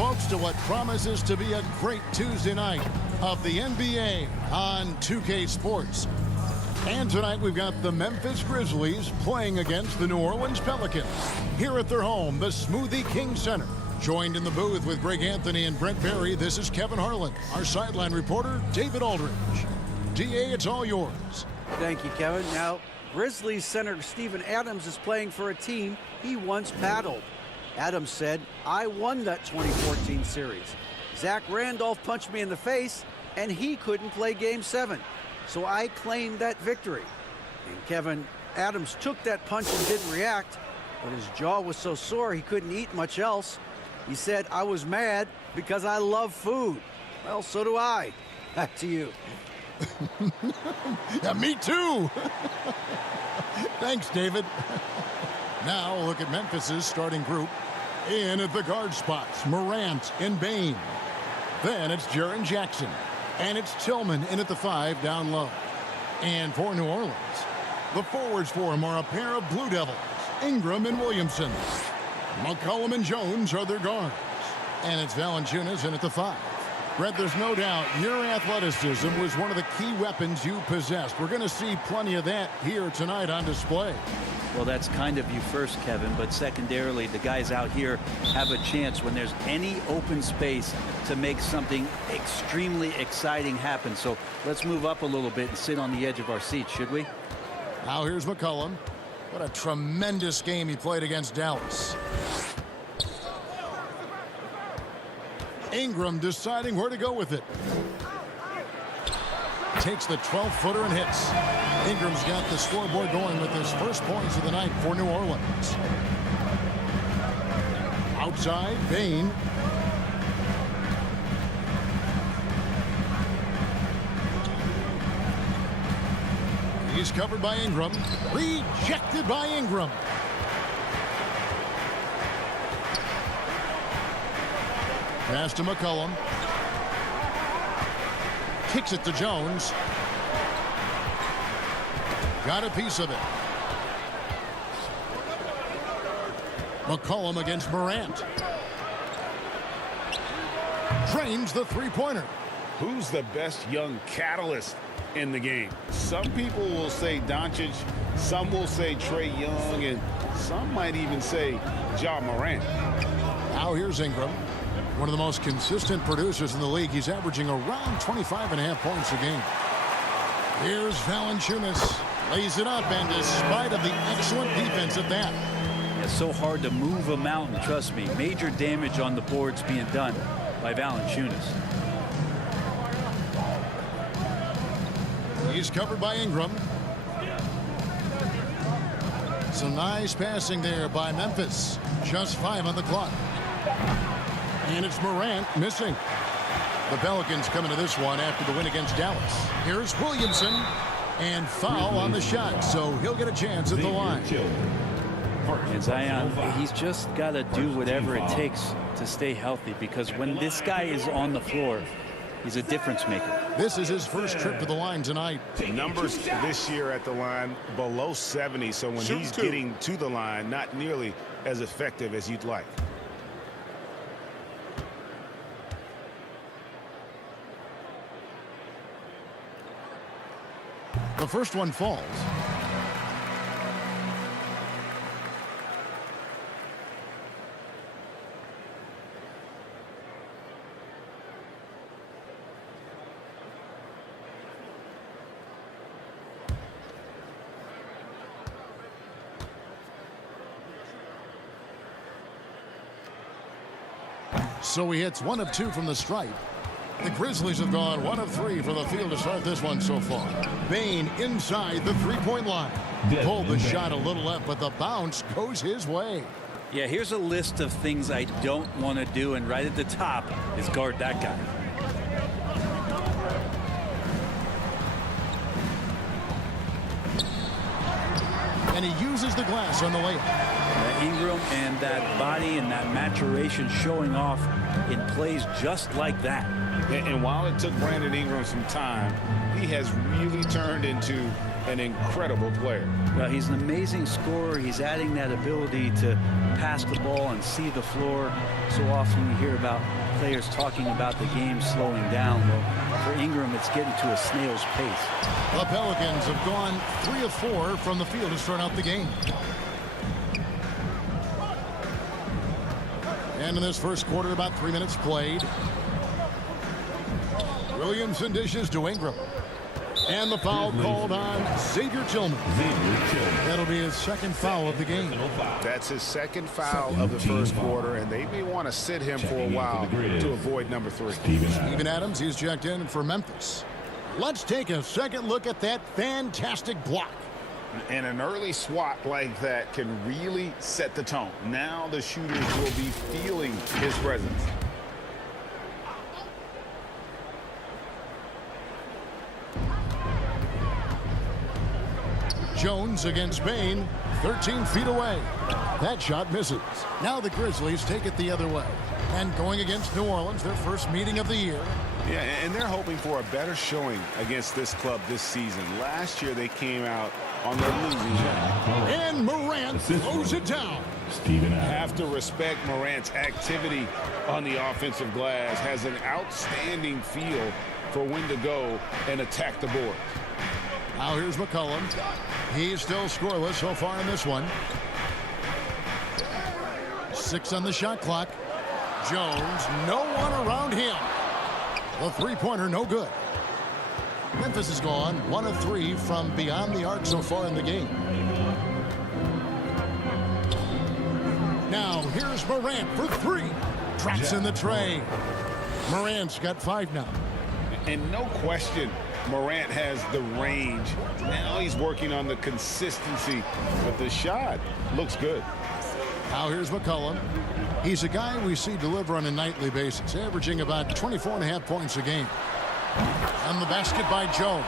folks, to what promises to be a great Tuesday night of the NBA on 2K Sports. And tonight we've got the Memphis Grizzlies playing against the New Orleans Pelicans here at their home, the Smoothie King Center. Joined in the booth with Greg Anthony and Brent Berry, this is Kevin Harlan. Our sideline reporter, David Aldridge. DA, it's all yours. Thank you, Kevin. Now, Grizzlies center Steven Adams is playing for a team he once battled. Adams said, "I won that 2014 series. Zach Randolph punched me in the face, and he couldn't play Game 7. So I claimed that victory." And Kevin, Adams took that punch and didn't react, but his jaw was so sore he couldn't eat much else. He said, "I was mad because I love food." Well, so do I. Back to you. Yeah, me too. Thanks, David. Now look at Memphis's starting group. In at the guard spots, Morant and Bane. Then it's Jaren Jackson. And it's Tillman in at the 5 down low. And for New Orleans, the forwards for him are a pair of Blue Devils, Ingram and Williamson. McCollum and Jones are their guards. And it's Valanciunas in at the 5. Brett, there's no doubt your athleticism was one of the key weapons you possessed. We're going to see plenty of that here tonight on display. Well, that's kind of you first, Kevin, but secondarily, the guys out here have a chance when there's any open space to make something extremely exciting happen. So let's move up a little bit and sit on the edge of our seats, should we? Now here's McCollum. What a tremendous game he played against Dallas. Ingram deciding where to go with it. Takes the 12-footer and hits. Ingram's got the scoreboard going with his first points of the night for New Orleans. Outside, Bane. He's covered by Ingram. Rejected by Ingram. Pass to McCollum. Kicks it to Jones. Got a piece of it. McCollum against Morant. Drains the three-pointer. Who's the best young catalyst in the game? Some people will say Doncic, some will say Trae Young, and some might even say Ja Morant. Now here's Ingram. One of the most consistent producers in the league. He's averaging around 25.5 points a game. Here's Valanciunas. Lays it up, and despite of the excellent defense at that. It's so hard to move a mountain, trust me. Major damage on the boards being done by Valanciunas. He's covered by Ingram. Some nice passing there by Memphis. Just 5 on the clock. And it's Morant missing. The Pelicans coming to this one after the win against Dallas. Here's Williamson. And foul on the shot, so he'll get a chance at the line. And Zion, he's just got to do whatever it takes to stay healthy, because when this guy is on the floor, he's a difference maker. This is his first trip to the line tonight. Numbers this year at the line below 70, so when he's getting to the line, not nearly as effective as you'd like. The first one falls. So he hits 1 of 2 from the stripe. The Grizzlies have gone 1 of 3 from the field to start this one so far. Bane inside the three-point line. Pulled the shot a little left, but the bounce goes his way. Yeah, here's a list of things I don't want to do, and right at the top is guard that guy. And he uses the glass on the layup. Ingram and that body and that maturation showing off in plays just like that. And while it took Brandon Ingram some time, he has really turned into an incredible player. Well, he's an amazing scorer. He's adding that ability to pass the ball and see the floor. So often you hear about players talking about the game slowing down. Well, for Ingram, it's getting to a snail's pace. The Pelicans have gone 3 of 4 from the field to start out the game. And in this first quarter, about 3 minutes played. Williamson dishes to Ingram. And the foul called on Xavier Tillman. That'll be his second foul of the game. That's his second foul of the first quarter, and they may want to sit him for a while to avoid number 3. Steven Adams, he's checked in for Memphis. Let's take a second look at that fantastic block. And an early swat like that can really set the tone. Now the shooters will be feeling his presence. Jones against Bain, 13 feet away. That shot misses. Now the Grizzlies take it the other way. And going against New Orleans, their first meeting of the year. Yeah, and they're hoping for a better showing against this club this season. Last year they came out on the losing end. And Morant throws it down. Have to respect Morant's activity on the offensive glass. Has an outstanding feel for when to go and attack the board. Now here's McCollum. He's still scoreless so far in this one. 6 on the shot clock. Jones, no one around him. The three-pointer, no good. Memphis has gone 1 of 3 from beyond the arc so far in the game. Now here's Morant for 3. Drops in the tray. Morant's got 5 now. And no question, Morant has the range. Now he's working on the consistency, but the shot looks good. Now here's McCollum. He's a guy we see deliver on a nightly basis, averaging about 24.5 points a game. And the basket by Jones.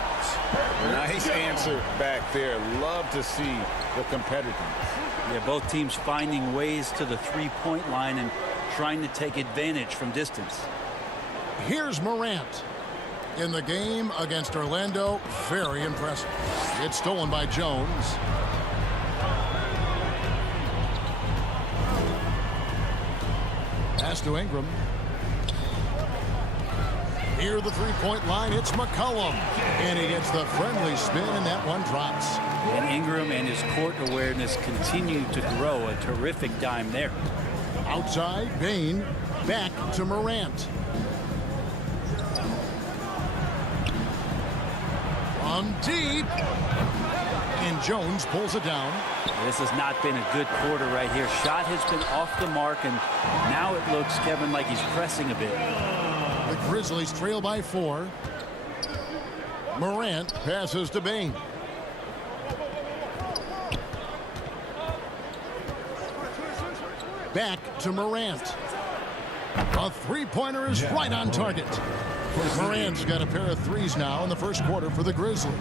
Nice answer back there. Love to see the competitiveness. Yeah, both teams finding ways to the three-point line and trying to take advantage from distance. Here's Morant. In the game against Orlando, very impressive. It's stolen by Jones. Pass to Ingram. Near the three-point line, it's McCollum. And he gets the friendly spin, and that one drops. And Ingram and his court awareness continue to grow. A terrific dime there. Outside, Bain. Back to Morant. From deep. And Jones pulls it down. This has not been a good quarter right here. Shot has been off the mark, and now it looks, Kevin, like he's pressing a bit. The Grizzlies trail by 4. Morant passes to Bain. Back to Morant. A three-pointer is right on target. Morant's got a pair of threes now in the first quarter for the Grizzlies.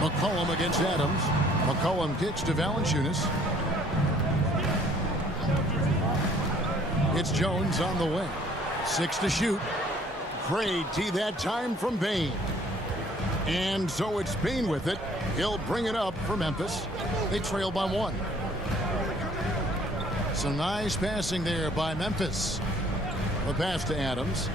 McCollum against Adams. McCollum kicks to Valanciunas. It's Jones on the wing. 6 to shoot. Great D that time from Bain. And so it's Bain with it. He'll bring it up for Memphis. They trail by 1. Some nice passing there by Memphis. The pass to Adams.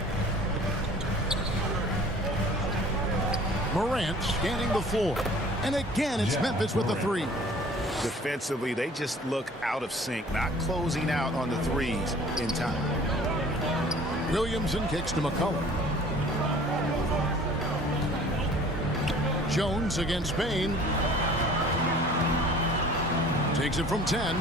Morant scanning the floor. And again, it's Memphis with the 3. Defensively, they just look out of sync, not closing out on the threes in time. Williamson kicks to McCollum. Jones against Bain. Takes it from 10.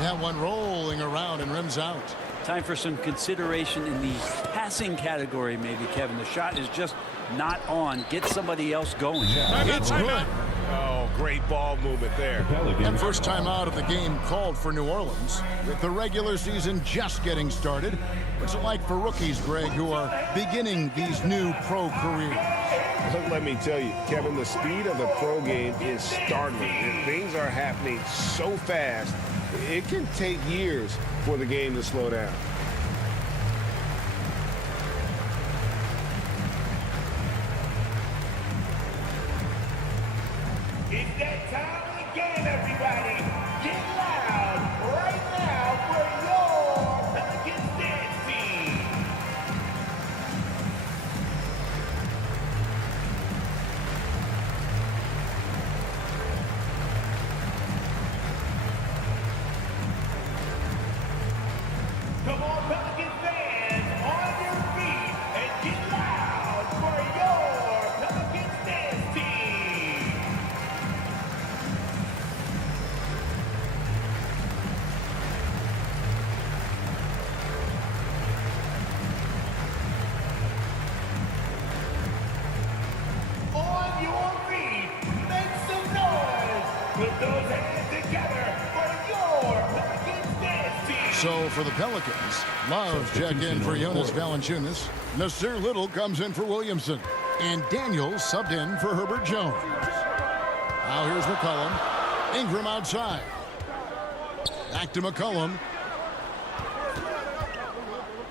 That one rolling around and rims out. Time for some consideration in the passing category, maybe, Kevin. The shot is just not on. Get somebody else going. It's good. Oh, great ball movement there. And first time out of the game called for New Orleans. With the regular season just getting started. What's it like for rookies, Greg, who are beginning these new pro careers? Let me tell you, Kevin, the speed of the pro game is startling. And things are happening so fast, it can take years for the game to slow down. So for the Pelicans, Love checked in for Jonas Valanciunas. Nasir Little comes in for Williamson. And Daniels subbed in for Herbert Jones. Now here's McCollum. Ingram outside. Back to McCollum.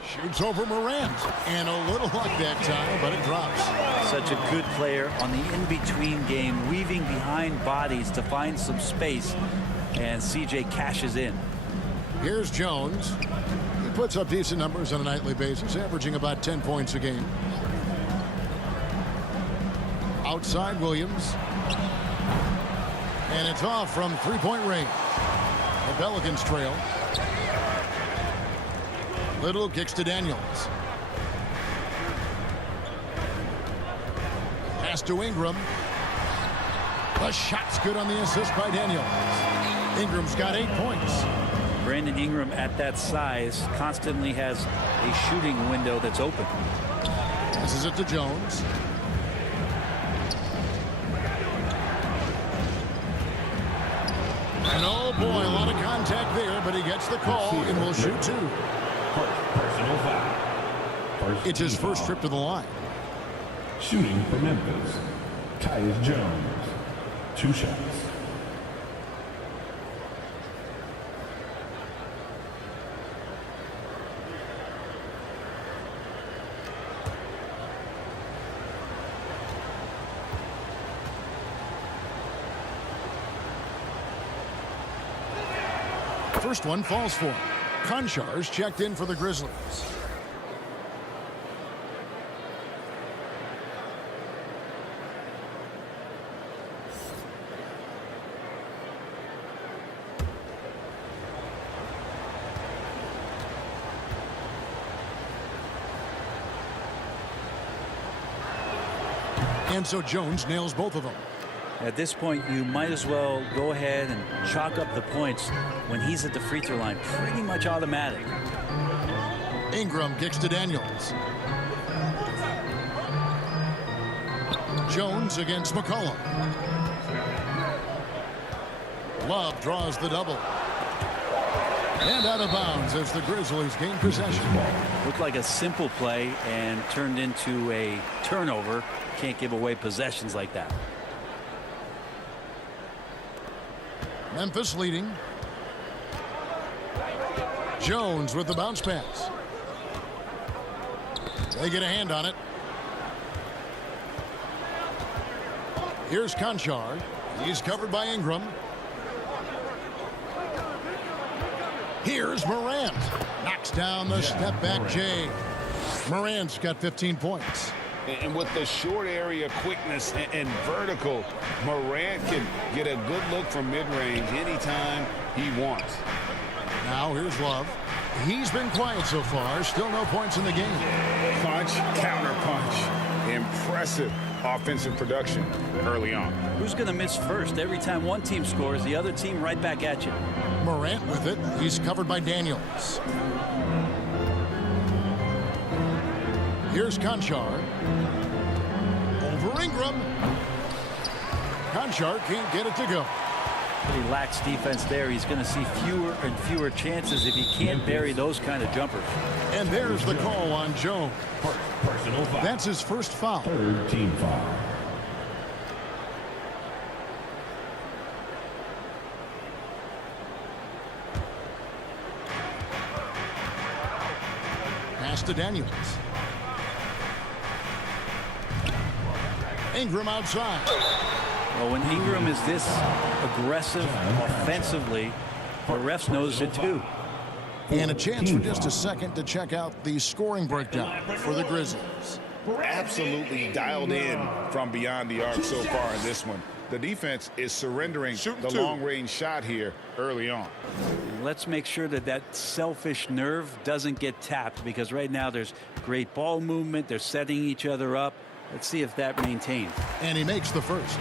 Shoots over Morant. And a little luck that time, but it drops. Such a good player on the in-between game, weaving behind bodies to find some space. And CJ cashes in. Here's Jones. He puts up decent numbers on a nightly basis, averaging about 10 points a game. Outside Williams. And it's off from three-point range. The Pelicans trail. Little kicks to Daniels. Pass to Ingram. The shot's good on the assist by Daniels. Ingram's got 8 points. Brandon Ingram at that size constantly has a shooting window that's open. Passes it to Jones. And oh boy, a lot of contact there, but he gets the call and will shoot two. Personal foul. It's his first trip to the line. Shooting for Memphis, Tyus Jones. 2 shots. First one falls for him. Konchar's checked in for the Grizzlies. And so Jones nails both of them. At this point, you might as well go ahead and chalk up the points when he's at the free throw line. Pretty much automatic. Ingram kicks to Daniels. Jones against McCollum. Love draws the double. And out of bounds as the Grizzlies gain possession. Looked like a simple play and turned into a turnover. Can't give away possessions like that. Memphis leading. Jones with the bounce pass. They get a hand on it. Here's Konchar. He's covered by Ingram. Here's Morant. Knocks down the step back Jay. Morant's got 15 points. And with the short area quickness and vertical, Morant can get a good look from mid-range anytime he wants. Now here's Love. He's been quiet so far. Still no points in the game. Punch, counter punch. Impressive offensive production early on. Who's going to miss first? Every time one team scores, the other team right back at you. Morant with it. He's covered by Daniels. Here's Konchar. Over Ingram. Konchar can't get it to go. Pretty lax defense there. He's going to see fewer and fewer chances if he can't bury those kind of jumpers. And there's the call on Jones. Personal foul. That's his first foul. 3rd team foul. Pass to Daniels. Ingram outside. Well, when Ingram is this aggressive offensively, the refs knows it too. And a chance for just a second to check out the scoring breakdown for the Grizzlies. Absolutely dialed in from beyond the arc so far in this one. The defense is surrendering the long-range shot here early on. And let's make sure that that selfish nerve doesn't get tapped, because right now there's great ball movement. They're setting each other up. Let's see if that maintains. And he makes the first.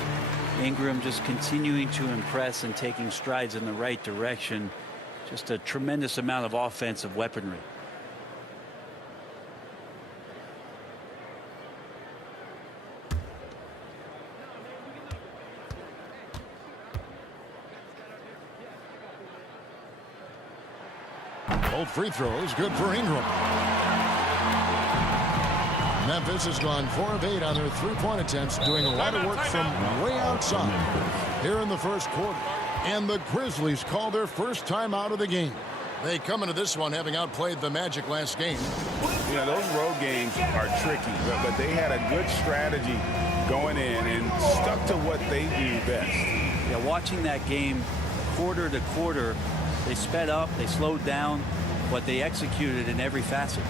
Ingram just continuing to impress and taking strides in the right direction. Just a tremendous amount of offensive weaponry. Both free throws good for Ingram. Memphis has gone 4 of 8 on their three-point attempts, doing a lot of work from way outside here in the first quarter. And the Grizzlies call their first time out of the game. They come into this one having outplayed the Magic last game. You know, those road games are tricky, but they had a good strategy going in and stuck to what they do best. Yeah, watching that game quarter to quarter, they sped up, they slowed down, but they executed in every facet.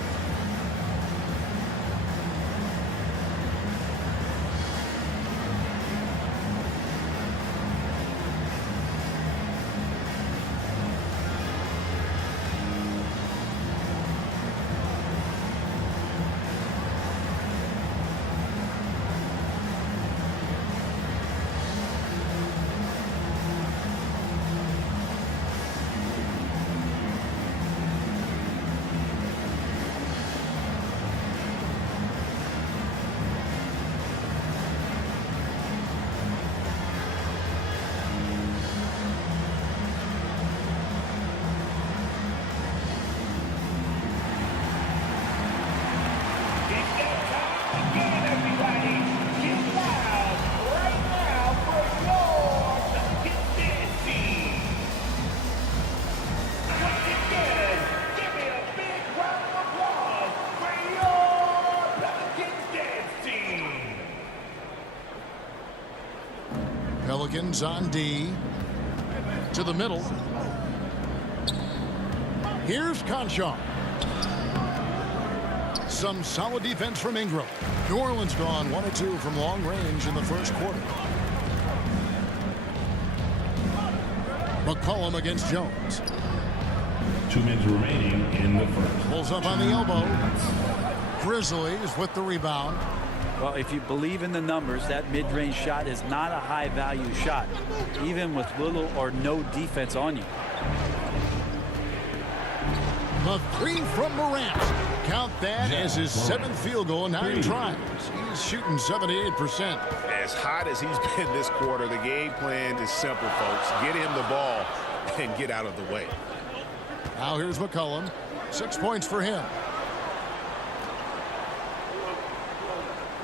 Pelicans on D. To the middle. Here's Conchar. Some solid defense from Ingram. New Orleans gone 1 of 2 from long range in the first quarter. McCollum against Jones. 2 minutes remaining in the first. Pulls up on the elbow. Grizzlies with the rebound. Well, if you believe in the numbers, that mid-range shot is not a high-value shot, even with little or no defense on you. The 3 from Morant. Count that as his 7th field goal in 9 tries. He's shooting 78%. As hot as he's been this quarter, the game plan is simple, folks. Get him the ball and get out of the way. Now here's McCollum. 6 points for him.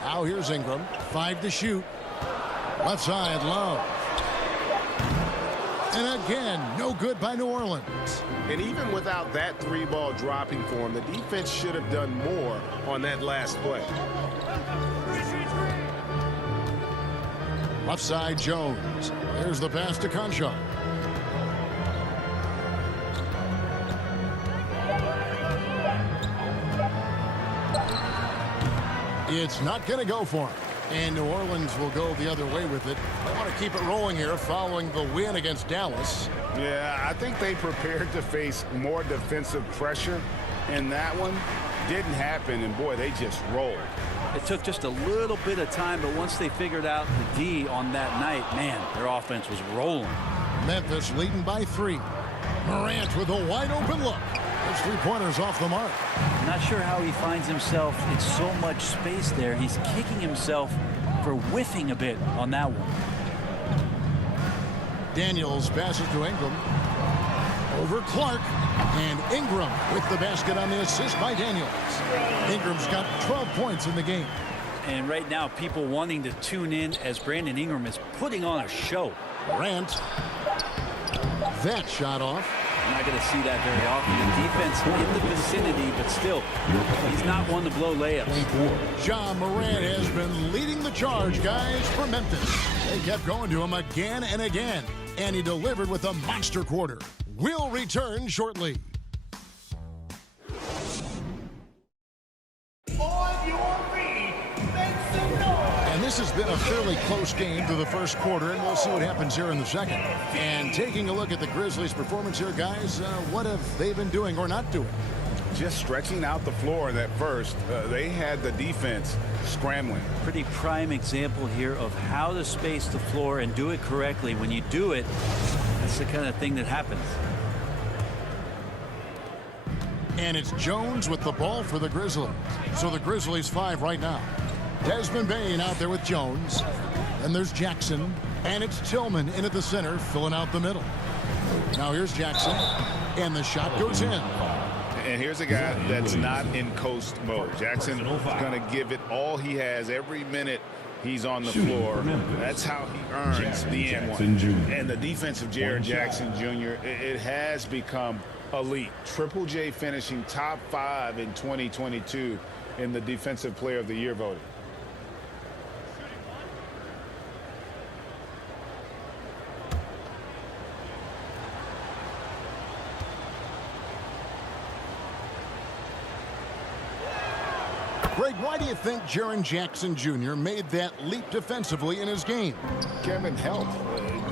Now here's Ingram. 5 to shoot. Left side, Love. And again, no good by New Orleans. And even without that 3-ball dropping for him, the defense should have done more on that last play. Left side, Jones. There's the pass to Conchar. It's not going to go for him. And New Orleans will go the other way with it. I want to keep it rolling here following the win against Dallas. Yeah, I think they prepared to face more defensive pressure, and that one didn't happen, and boy, they just rolled. It took just a little bit of time, but once they figured out the D on that night, man, their offense was rolling. Memphis leading by 3. Morant with a wide open look. Those 3-pointers off the mark. I'm not sure how he finds himself in so much space there. He's kicking himself for whiffing a bit on that one. Daniels passes to Ingram. Over Clark. And Ingram with the basket on the assist by Daniels. Ingram's got 12 points in the game. And right now, people wanting to tune in as Brandon Ingram is putting on a show. Morant. That shot off. I'm not going to see that very often. The defense in the vicinity, but still, he's not one to blow layups. John Morant has been leading the charge, guys, for Memphis. They kept going to him again and again, and he delivered with a monster quarter. We'll return shortly. And this has been a fairly close game through the first quarter, and we'll see what happens here in the second. And taking a look at the Grizzlies' performance here, guys, what have they been doing or not doing? Just stretching out the floor in that first. They had the defense scrambling. Pretty prime example here of how to space the floor and do it correctly. When you do it, that's the kind of thing that happens. And it's Jones with the ball for the Grizzlies. So the Grizzlies 5 right now. Desmond Bane out there with Jones. Then there's Jackson. And it's Tillman in at the center, filling out the middle. Now here's Jackson. And the shot goes in. And here's a guy that's not in coast mode. Jackson is going to give it all he has every minute he's on the floor. That's how he earns the and one. And the defense of Jaren Jackson Jr., it has become elite. Triple J finishing top 5 in 2022 in the Defensive Player of the Year voting. Greg, why do you think Jaren Jackson Jr. made that leap defensively in his game? Kevin, health.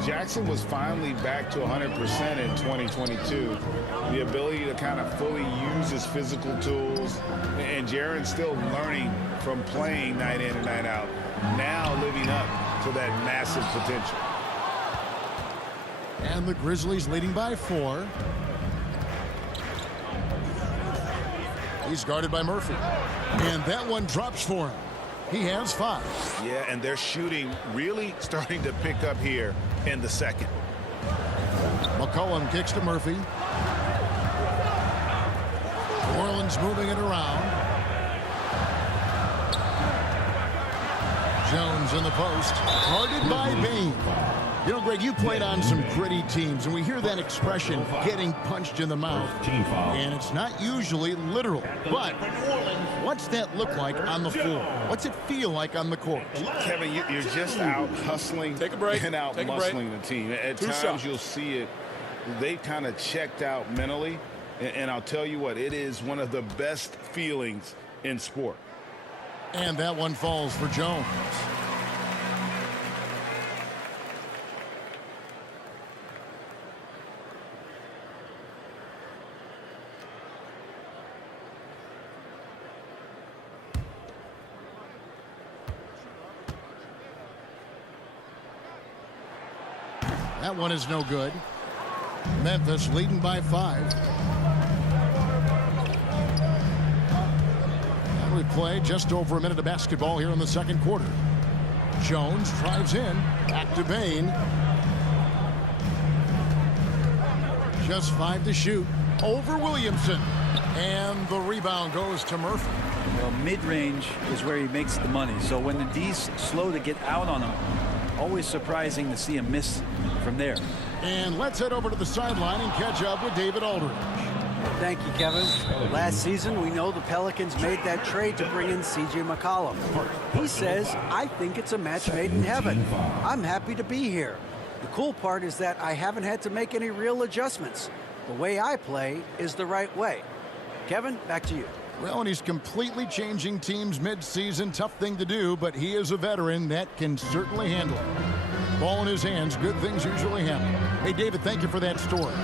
Jackson was finally back to 100% in 2022. The ability to kind of fully use his physical tools. And Jaren's still learning from playing night in and night out. Now living up to that massive potential. And the Grizzlies leading by 4. He's guarded by Murphy. And that one drops for him. He has 5. Yeah, and their shooting really starting to pick up here in the second. McCollum kicks to Murphy. New Orleans moving it around. Jones in the post. Guarded by Bain. You know, Greg, you played on some gritty teams, and we hear that expression, getting punched in the mouth. And it's not usually literal. But what's that look like on the floor? What's it feel like on the court? Kevin, you're just out hustling and out muscling the team. At times you'll see it. They kind of checked out mentally. And I'll tell you what, it is one of the best feelings in sport. And that one falls for Jones. That one is no good. Memphis leading by 5. And we play just over a minute of basketball here in the second quarter. Jones drives in. Back to Bain. Just 5 to shoot. Over Williamson. And the rebound goes to Murphy. Well, mid-range is where he makes the money. So when the D's slow to get out on him, always surprising to see him miss from there. And let's head over to the sideline and catch up with David Aldridge. Thank you, Kevin. Last season, we know the Pelicans made that trade to bring in C.J. McCollum. He says, I think it's a match made in heaven. I'm happy to be here. The cool part is that I haven't had to make any real adjustments. The way I play is the right way. Kevin, back to you. Well, and he's completely changing teams mid-season. Tough thing to do, but he is a veteran that can certainly handle it. Ball in his hands, good things usually happen. Hey, David, thank you for that story.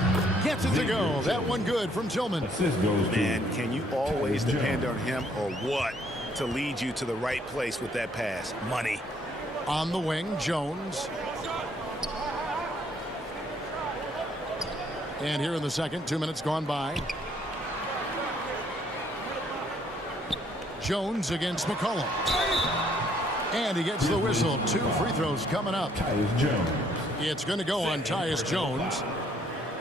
Gets it to go. That one good from Tillman. Man, can you always depend on him or what to lead you to the right place with that pass? Money. On the wing, Jones. And here in the second, 2 minutes gone by. Jones against McCollum. And he gets the whistle. 2 free throws coming up. It's going to go on Tyus Jones.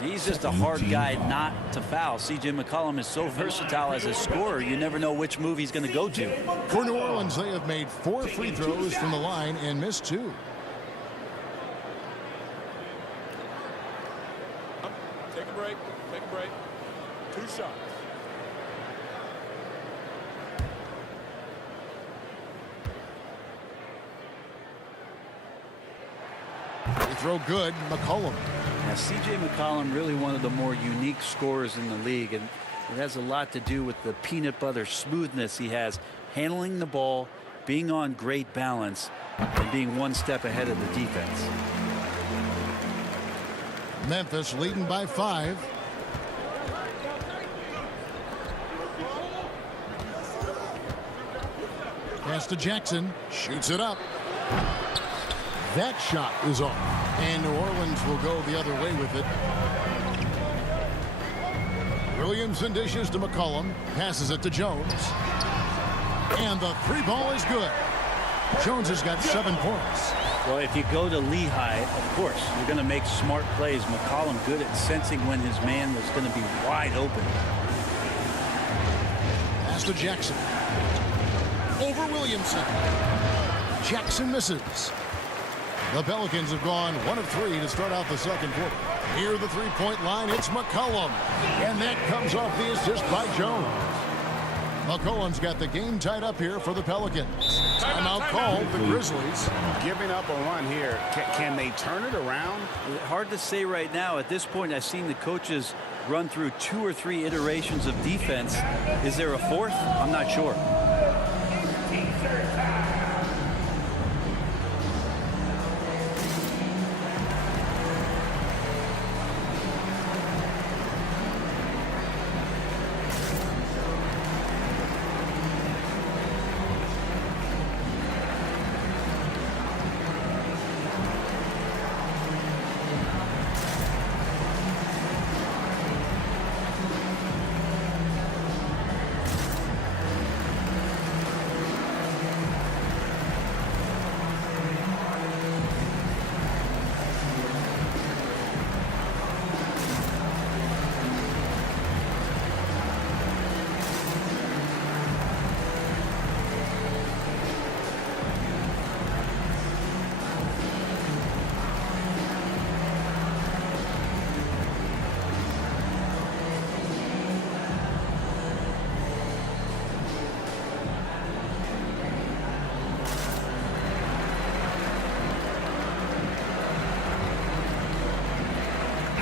He's just a hard guy not to foul. C.J. McCollum is so versatile as a scorer, you never know which move he's going to go to. For New Orleans, they have made 4 free throws from the line and missed 2. Take a break. Take a break. 2 shots. They throw good. McCollum. Now, C.J. McCollum, really one of the more unique scorers in the league, and it has a lot to do with the peanut butter smoothness he has, handling the ball, being on great balance, and being one step ahead of the defense. Memphis leading by 5. Pass to Jackson. Shoots it up. That shot is off. And New Orleans will go the other way with it. Williamson dishes to McCollum. Passes it to Jones. And the 3 ball is good. Jones has got 7 points. Well, if you go to Lehigh, of course, you're going to make smart plays. McCollum good at sensing when his man was going to be wide open. Pass to Jackson. Over Williamson. Jackson misses. The Pelicans have gone 1 of 3 to start out the second quarter. Near the three-point line, it's McCollum. And that comes off the assist by Jones. McCollum's got the game tied up here for the Pelicans. Timeout called the Grizzlies. Giving up a run here. Can they turn it around? Hard to say right now. At this point, I've seen the coaches run through 2 or 3 iterations of defense. Is there a fourth? I'm not sure.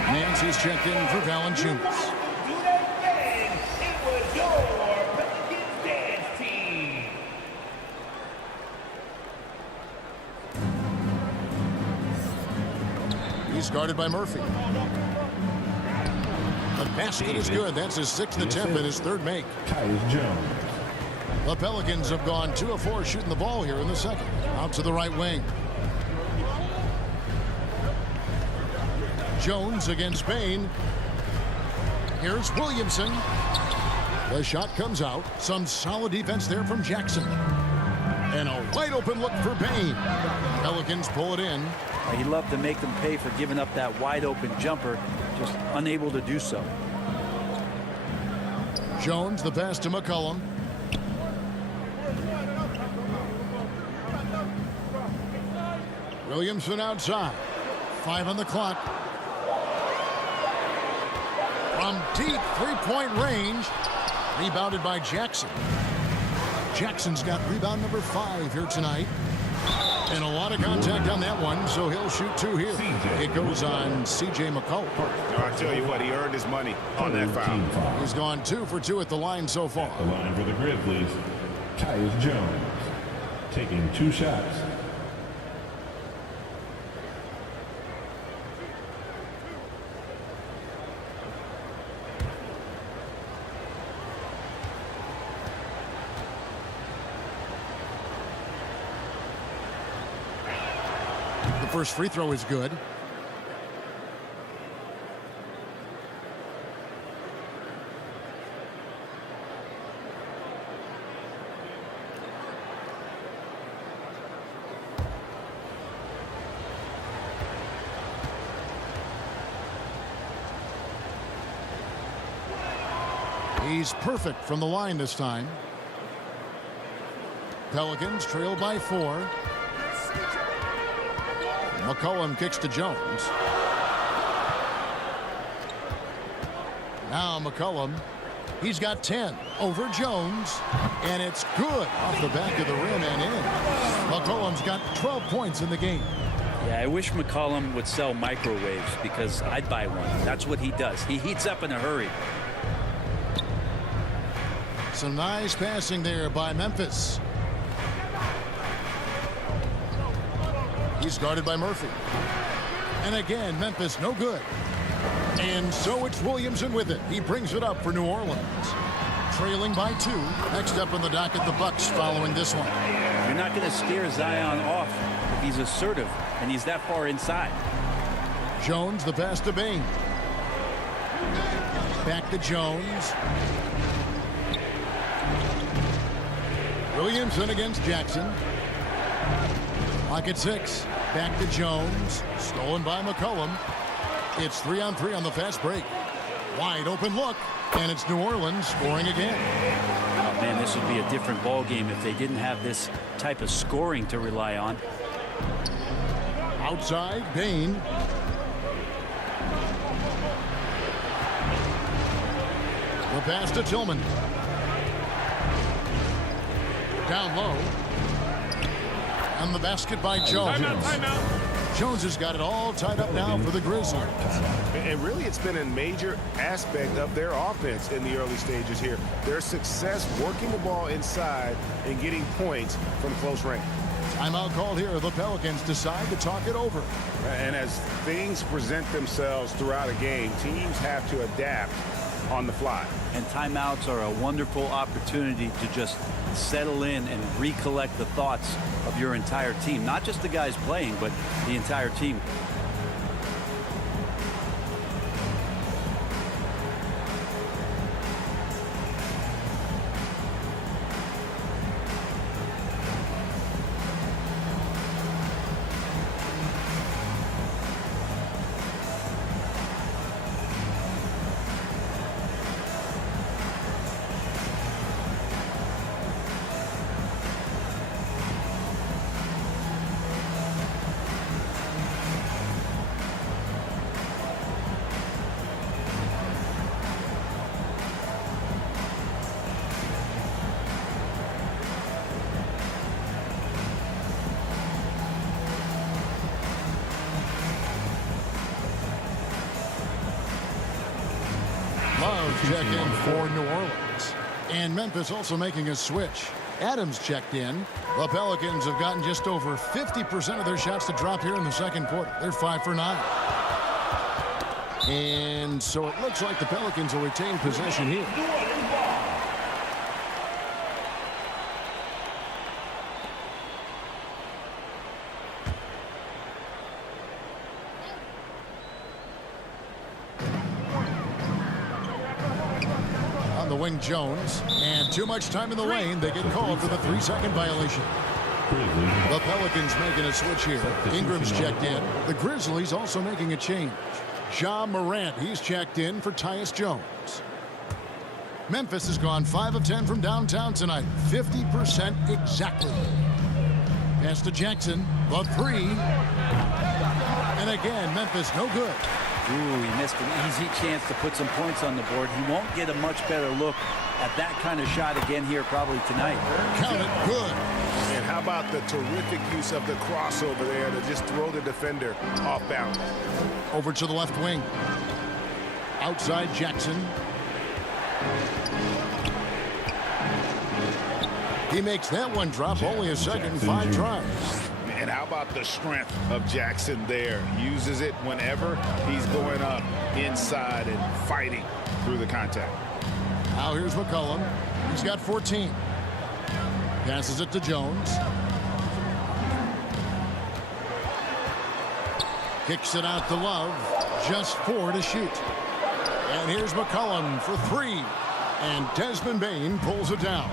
Nancy's checked in for Valanciunas. He's guarded by Murphy. The basket is good. That's his 6th attempt and his 3rd make. Tyus Jones. The Pelicans have gone 2 of 4 shooting the ball here in the second. Out to the right wing. Jones against Bain. Here's Williamson. The shot comes out. Some solid defense there from Jackson. And a wide open look for Bain. Pelicans pull it in. He loved to make them pay for giving up that wide open jumper. Just unable to do so. Jones, the pass to McCollum. Williamson outside. 5 on the clock. From deep three-point range. Rebounded by Jackson. Jackson's got rebound number 5 here tonight. And a lot of contact on that one, so he'll shoot 2 here. It goes on C.J. McCollum. I tell you what, he earned his money on that foul. He's gone 2 for 2 at the line so far. The line for the Grizzlies, Tyus Jones, taking 2 shots. The first free throw is good. He's perfect from the line this time. Pelicans trail by 4. McCollum kicks to Jones. Now McCollum. He's got 10 over Jones. And it's good off the back of the rim and in. McCollum's got 12 points in the game. Yeah, I wish McCollum would sell microwaves because I'd buy one. That's what he does. He heats up in a hurry. Some nice passing there by Memphis. He's guarded by Murphy. And again, Memphis no good. And so it's Williamson with it. He brings it up for New Orleans. Trailing by 2. Next up on the docket, the Bucks following this one. You're not going to scare Zion off if he's assertive and he's that far inside. Jones, the pass to Bain. Back to Jones. Williamson against Jackson. Clock at 6. Back to Jones. Stolen by McCollum. It's 3-on-3 on the fast break. Wide open look. And it's New Orleans scoring again. Oh, man, this would be a different ball game if they didn't have this type of scoring to rely on. Outside, Bain. The pass to Tillman. Down low. And the basket by Jones. Timeout. Jones has got it all tied up now for the Grizzlies. And really, it's been a major aspect of their offense in the early stages here. Their success working the ball inside and getting points from close range. Timeout called here. The Pelicans decide to talk it over. And as things present themselves throughout a game, teams have to adapt on the fly. And timeouts are a wonderful opportunity to just settle in and recollect the thoughts of your entire team. Not just the guys playing, but the entire team. Check in for New Orleans. And Memphis also making a switch. Adams checked in. The Pelicans have gotten just over 50% of their shots to drop here in the second quarter. They're 5 for 9. And so it looks like the Pelicans will retain possession here. Wing Jones, and too much time in the lane. They get called for the 3-second violation. The Pelicans making a switch here. Ingram's checked in. The Grizzlies also making a change. Ja Morant, he's checked in for Tyus Jones. Memphis has gone 5 of 10 from downtown tonight. 50% exactly. Pass to Jackson. The 3. And again, Memphis no good. Ooh, he missed an easy chance to put some points on the board. He won't get a much better look at that kind of shot again here probably tonight. Count it, good. And how about the terrific use of the crossover there to just throw the defender off balance. Over to the left wing. Outside Jackson. He makes that one drop. Only a second, 5 tries. And how about the strength of Jackson there? Uses it whenever he's going up inside and fighting through the contact. Now here's McCollum. He's got 14. Passes it to Jones. Kicks it out to Love. Just 4 to shoot. And here's McCollum for 3. And Desmond Bain pulls it down.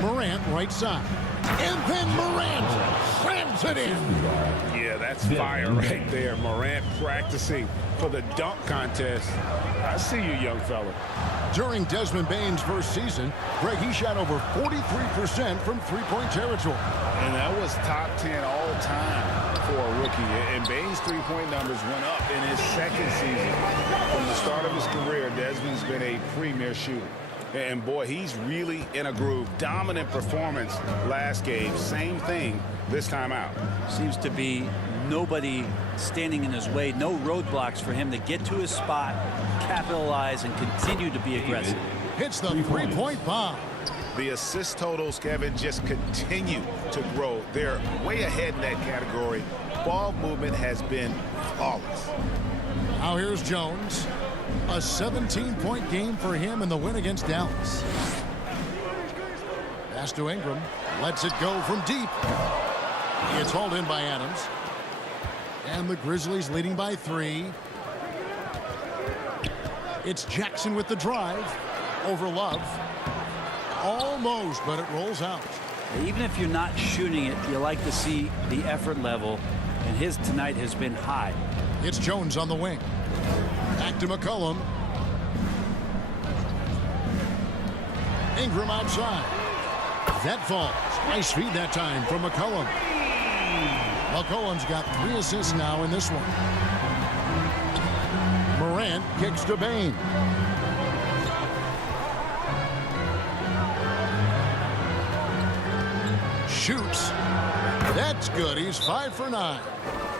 Morant right side. And then Morant slams it in. Yeah, that's fire right there. Morant practicing for the dunk contest. I see you, young fella. During Desmond Bain's first season, Greg, he shot over 43% from three-point territory. And that was top 10 all time for a rookie. And Bain's three-point numbers went up in his second season. From the start of his career, Desmond's been a premier shooter. And boy, he's really in a groove. Dominant performance last game. Same thing this time out. Seems to be nobody standing in his way. No roadblocks for him to get to his spot, capitalize, and continue to be aggressive. Hits the three-point bomb. The assist totals, Kevin, just continue to grow. They're way ahead in that category. Ball movement has been flawless. Now here's Jones. A 17-point game for him in the win against Dallas. Pass to Ingram. Lets it go from deep. It's hauled in by Adams. And the Grizzlies leading by 3. It's Jackson with the drive. Over Love. Almost, but it rolls out. Even if you're not shooting it, you like to see the effort level, and his tonight has been high. It's Jones on the wing. Back to McCollum. Ingram outside. That falls. Nice feed that time from McCollum. McCollum's got 3 assists now in this one. Morant kicks to Bain. Shoots. That's good. He's 5 for 9.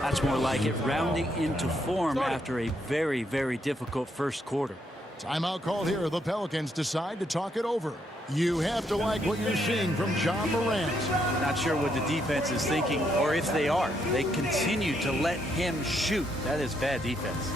That's more like it, rounding into form after a very, very difficult first quarter. Timeout called here. The Pelicans decide to talk it over. You have to like what you're seeing from Ja Morant. Not sure what the defense is thinking, or if they are. They continue to let him shoot. That is bad defense.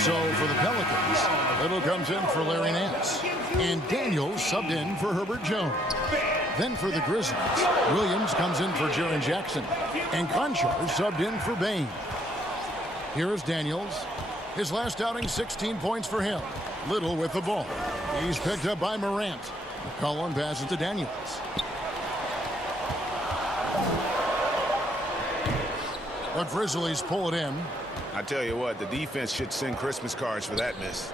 So for the Pelicans, Little comes in for Larry Nance. And Daniels subbed in for Herbert Jones. Then for the Grizzlies, Williams comes in for Jaren Jackson. And Conchar subbed in for Bain. Here is Daniels. His last outing, 16 points for him. Little with the ball. He's picked up by Morant. McCollum passes to Daniels. The Grizzlies pull it in. I tell you what, the defense should send Christmas cards for that miss.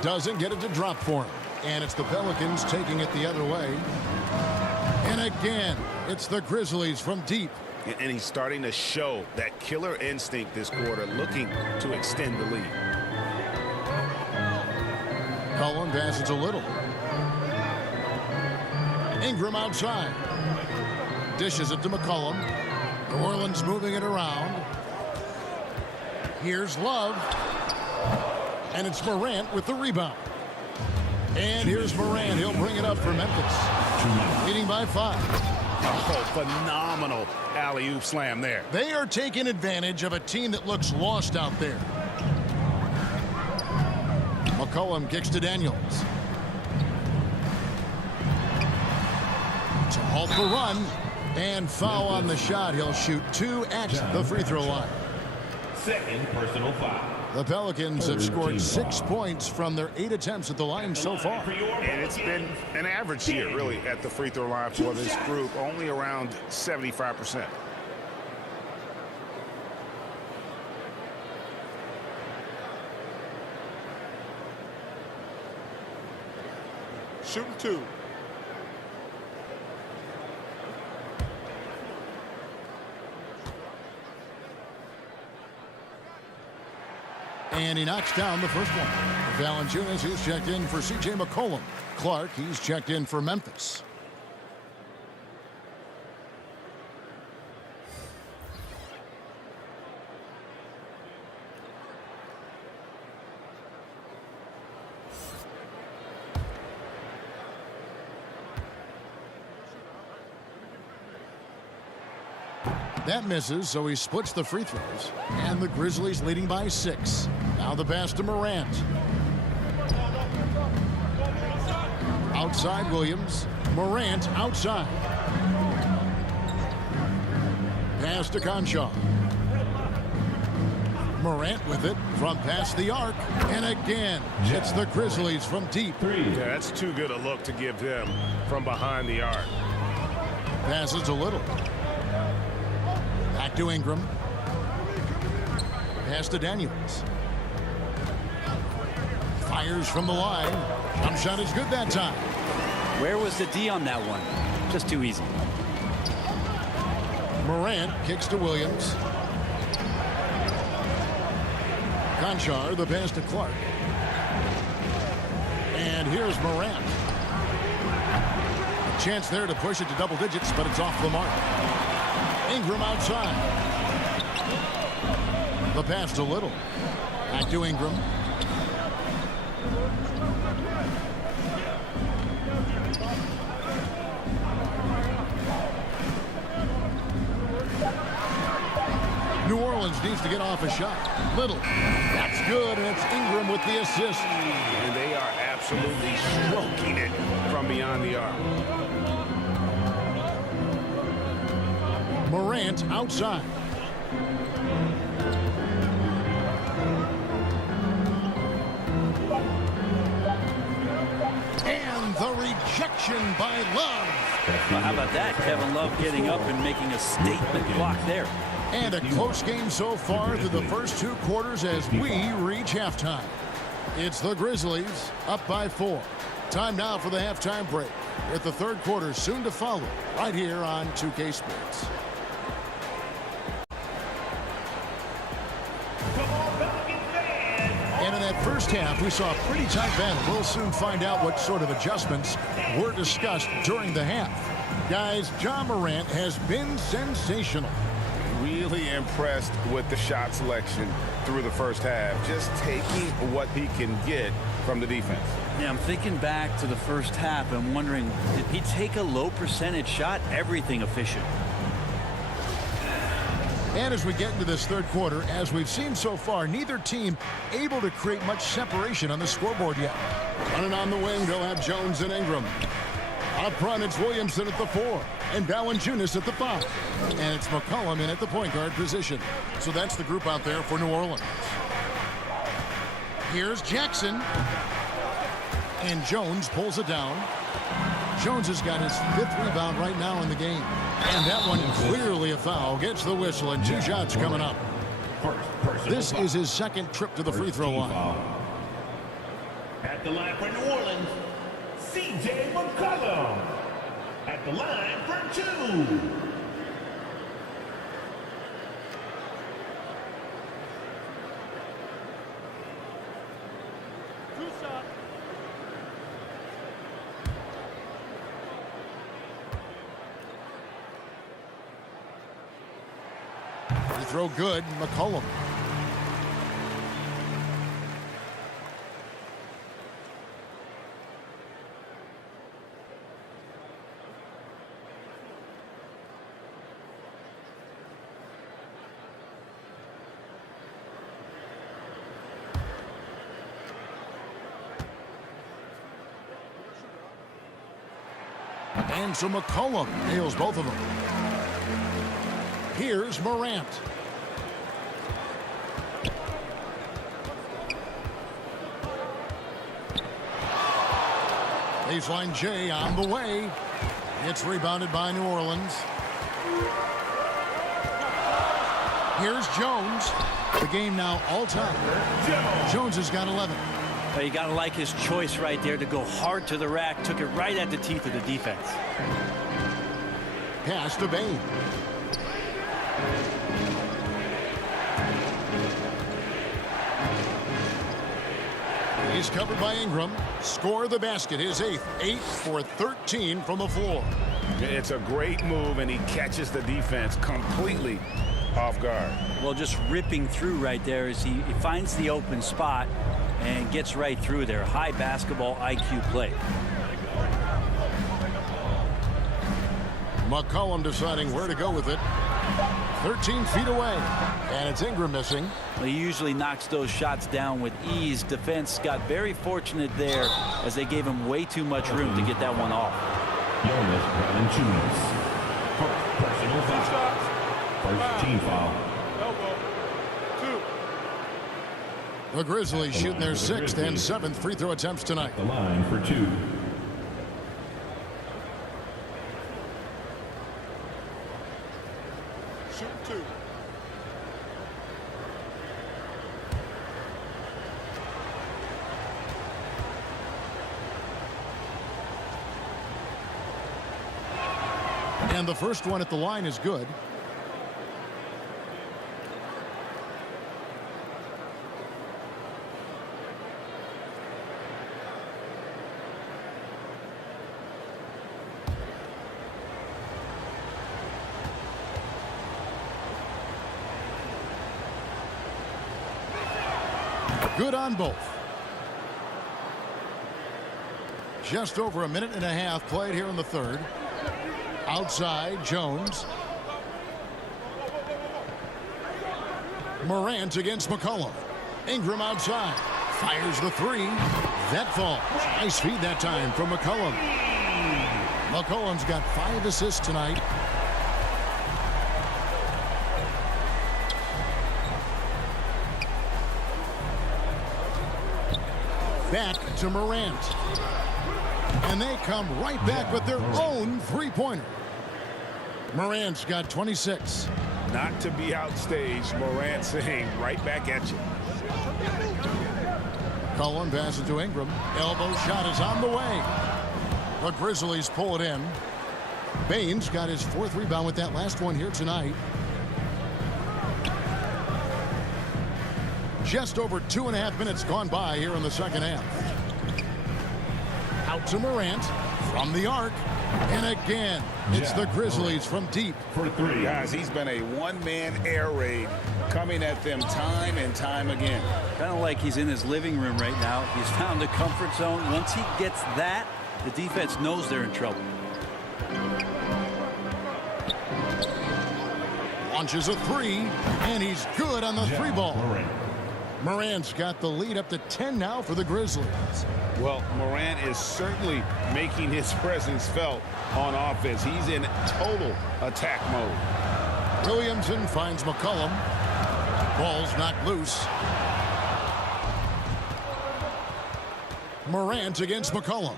Doesn't get it to drop for him. And it's the Pelicans taking it the other way. And again, it's the Grizzlies from deep. And he's starting to show that killer instinct this quarter, looking to extend the lead. Cullen passes a Little. Ingram outside. Dishes it to McCollum. New Orleans moving it around. Here's Love. And it's Morant with the rebound. And here's Morant. He'll bring it up for Memphis. Leading by 5. Oh, phenomenal alley-oop slam there. They are taking advantage of a team that looks lost out there. McCollum kicks to Daniels. To halt the run. And foul on the shot. He'll shoot 2 at the free throw line. Second personal foul. The Pelicans have scored 6 points from their 8 attempts at the line so far. And it's been an average year, really, at the free throw line for this group, only around 75%. Shooting 2. And he knocks down the first one. Valanciunas, he's checked in for C.J. McCollum. Clark, he's checked in for Memphis. That misses, so he splits the free throws. And the Grizzlies leading by 6. Now the pass to Morant. Outside Williams. Morant outside. Pass to Conchar. Morant with it from past the arc. And again, it's the Grizzlies from deep. Yeah, that's too good a look to give them from behind the arc. Passes a Little. Back to Ingram. Pass to Daniels. Fires from the line. Jump shot is good that time. Where was the D on that one? Just too easy. Morant kicks to Williams. Conchar, the pass to Clark. And here's Morant. A chance there to push it to double digits, but it's off the mark. Ingram outside. The pass to Little. Back to Ingram. New Orleans needs to get off a shot. Little. That's good, and it's Ingram with the assist. And they are absolutely stroking it from beyond the arc. Morant outside. And the rejection by Love. Well, how about that? Kevin Love getting up and making a statement block there. And a close game so far through the first 2 quarters as we reach halftime. It's the Grizzlies up by 4. Time now for the halftime break, with the third quarter soon to follow right here on 2K Sports. And in that first half, we saw a pretty tight battle. We'll soon find out what sort of adjustments were discussed during the half. Guys, Ja Morant has been sensational. Really impressed with the shot selection through the first half. Just taking what he can get from the defense. Yeah, I'm thinking back to the first half and wondering, did he take a low percentage shot? Everything efficient. And as we get into this third quarter, as we've seen so far, neither team able to create much separation on the scoreboard yet. Running on the wing, they'll have Jones and Ingram. Up front, it's Williamson at the 4 and Valanciunas at the 5. And it's McCollum in at the point guard position. So that's the group out there for New Orleans. Here's Jackson. And Jones pulls it down. Jones has got his 5th rebound right now in the game. And that one clearly a foul. Gets the whistle and 2 shots coming up. This is his 2nd trip to the free throw line. At the line for New Orleans, C.J. McCollum. At the line for 2. Free throw good, McCollum. And so McCollum nails both of them. Here's Morant. Baseline J on the way. It's rebounded by New Orleans. Here's Jones. The game now all-time. Jones has got 11. Well, you got to like his choice right there to go hard to the rack. Took it right at the teeth of the defense. Pass to Bain. He's covered by Ingram. Score the basket. His 8th. 8 for 13 from the floor. It's a great move, and he catches the defense completely off guard. Well, just ripping through right there as he finds the open spot and gets right through there. High basketball IQ play. McCollum deciding where to go with it. 13 feet away. And it's Ingram missing. Well, he usually knocks those shots down with ease. Defense got very fortunate there as they gave him way too much room to get that one off. Jonas Valanciunas. Personal foul. First team foul. Elbow. 2. The Grizzlies shooting their 6th and 7th free throw attempts tonight. The line for 2. Shoot 2. And the first one at the line is good. Good on both. Just over a minute and a half played here in the third. Outside, Jones. Morant against McCollum. Ingram outside. Fires the three. That falls. Nice feed that time from McCollum. McCollum's got 5 assists tonight. Back to Morant. And they come right back with their own three-pointer. Morant's got 26. Not to be outstaged, Morant saying right back at you. Cullen passes to Ingram. Elbow shot is on the way. The Grizzlies pull it in. Baines got his 4th rebound with that last one here tonight. Just over 2.5 minutes gone by here in the second half. Out to Morant from the arc. And again, it's the Grizzlies from deep. For 3. Guys, he's been a one-man air raid coming at them time and time again. Kind of like he's in his living room right now. He's found a comfort zone. Once he gets that, the defense knows they're in trouble. Launches a 3, and he's good on the 3 ball. Morant's got the lead up to 10 now for the Grizzlies. Well, Morant is certainly making his presence felt on offense. He's in total attack mode. Williamson finds McCollum. Ball's knocked loose. Morant against McCollum.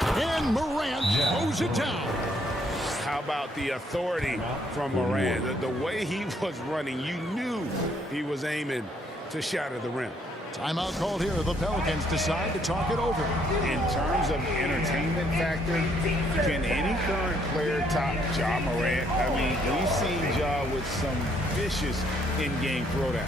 And Morant throws it down. How about the authority from Morant? The way he was running, you knew he was aiming to shatter the rim. Timeout called here. The Pelicans decide to talk it over. In terms of entertainment factor, can any current player top Ja Morant? I mean, we've seen Ja with some vicious in-game throwdown.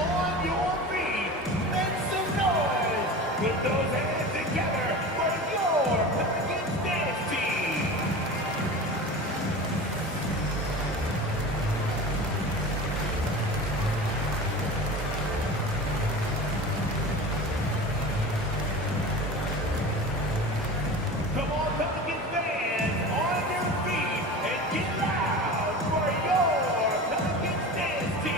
On your feet, make some noise. Put those hands together for your Pelicans dance team. Come on, Pelicans fans, on your feet and get loud for your Pelicans dance team.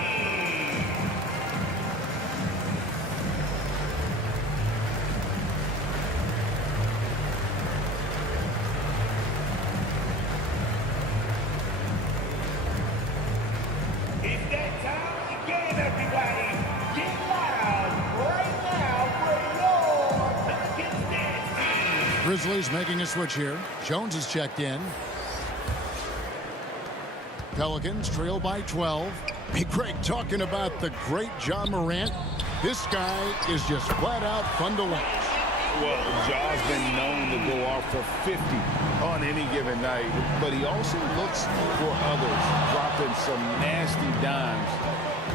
It's that time again, everybody. Get loud right now for your Pelicans dance team. Grizzlies making a switch here. Jones is checked in. Pelicans trail by 12. Hey, Greg, talking about the great Ja Morant. This guy is just flat out fun to watch. Well, Ja's been known to go off for 50 on any given night, but he also looks for others, dropping some nasty dimes.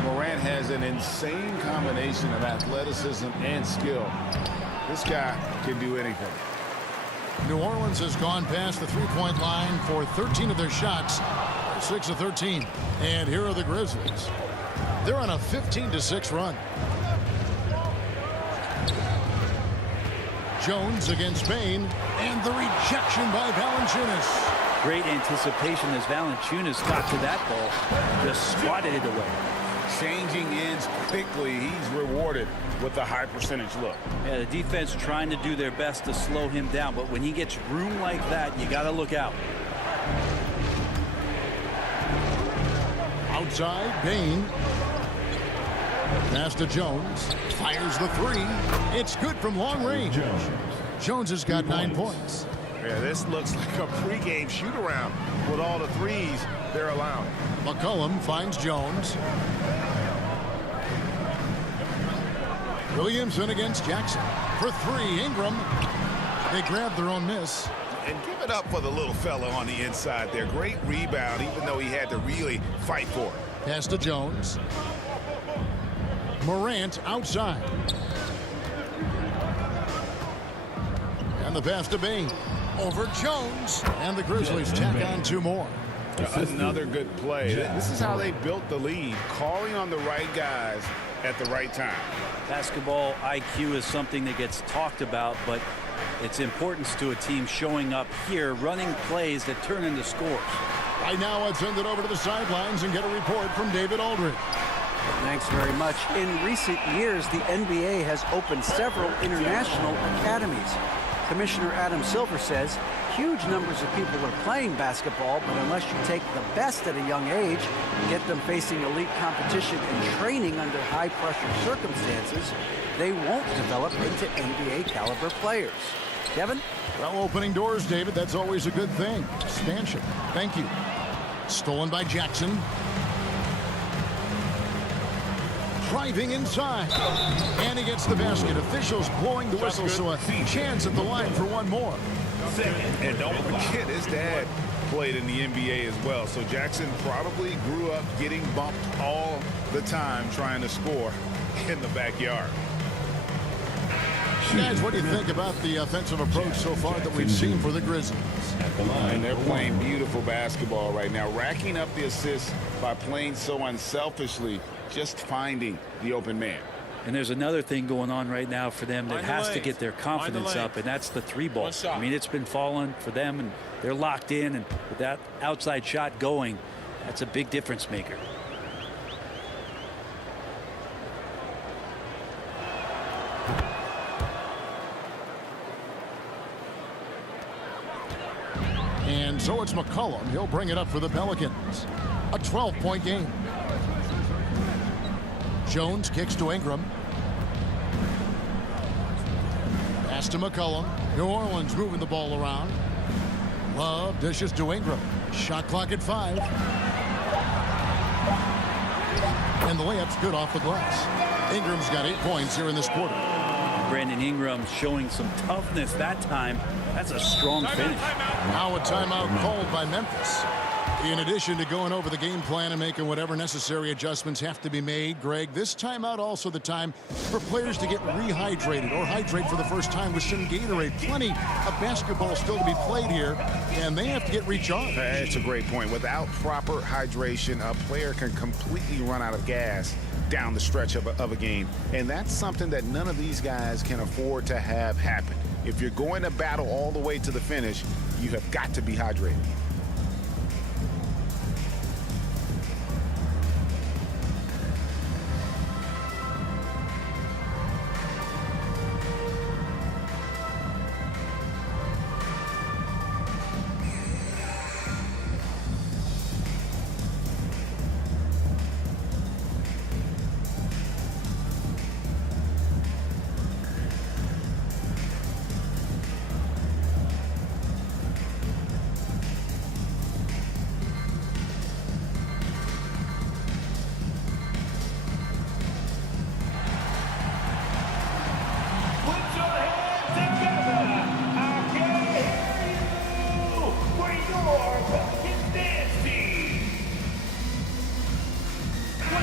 Morant has an insane combination of athleticism and skill. This guy can do anything. New Orleans has gone past the three-point line for 13 of their shots. 6 of 13. And here are the Grizzlies. They're on a 15-6 run. Jones against Bain, and the rejection by Valanciunas. Great anticipation as Valanciunas got to that ball. Just swatted it away. Changing ends quickly. He's rewarded with a high percentage look. Yeah, the defense trying to do their best to slow him down, but when he gets room like that, you got to look out. Outside, Bain. Pass to Jones. Fires the 3. It's good from long range. Jones has got 9 points. Yeah, this looks like a pregame shoot-around with all the threes they're allowing. McCollum finds Jones. Williamson against Jackson. For 3, Ingram. They grab their own miss. And give it up for the little fella on the inside there. Great rebound, even though he had to really fight for it. Pass to Jones. Morant outside. And the pass to Bain. over Jones. And the Grizzlies tack on 2 more. Another good play. This is how they built the lead, calling on the right guys at the right time. Basketball IQ is something that gets talked about, but its importance to a team showing up here, running plays that turn into scores. Right now, let's send it over to the sidelines and get a report from David Aldridge. Thanks very much. In recent years, the NBA has opened several international academies. Commissioner Adam Silver says huge numbers of people are playing basketball, but unless you take the best at a young age, get them facing elite competition and training under high-pressure circumstances, they won't develop into NBA-caliber players. Kevin? Well, opening doors, David, that's always a good thing. Expansion. Thank you. Stolen by Jackson. Driving inside. And he gets the basket. Officials blowing the whistle, so a chance at the line for one more. And don't forget, his dad played in the NBA as well. So Jackson probably grew up getting bumped all the time trying to score in the backyard. Guys, what do you think about the offensive approach so far that we've seen for the Grizzlies? And they're playing beautiful basketball right now, racking up the assists by playing so unselfishly, just finding the open man. And there's another thing going on right now for them that has to get their confidence up, and that's the 3-ball. I mean, it's been falling for them, and they're locked in, and with that outside shot going, that's a big difference maker. And so it's McCollum. He'll bring it up for the Pelicans. A 12-point game. Jones kicks to Ingram. Pass to McCollum. New Orleans moving the ball around. Love dishes to Ingram. Shot clock at 5. And the layup's good off the glass. Ingram's got 8 points here in this quarter. Brandon Ingram showing some toughness that time. That's a strong finish. Now a timeout called by Memphis. In addition to going over the game plan and making whatever necessary adjustments have to be made, Greg, this timeout also the time for players to get rehydrated or hydrate for the first time with some Gatorade. Plenty of basketball still to be played here, and they have to get recharged. That's a great point. Without proper hydration, a player can completely run out of gas down the stretch of a game. And that's something that none of these guys can afford to have happen. If you're going to battle all the way to the finish, you have got to be hydrated.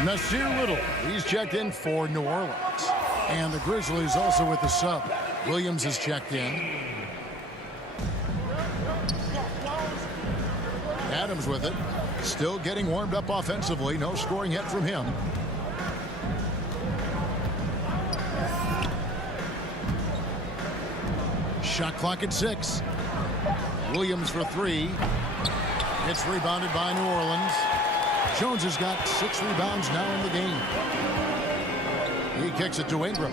Nasir Little, he's checked in for New Orleans. And the Grizzlies also with the sub. Williams is checked in. Adams with it. Still getting warmed up offensively. No scoring yet from him. Shot clock at 6. Williams for 3. It's rebounded by New Orleans. Jones has got 6 rebounds now in the game. He kicks it to Ingram.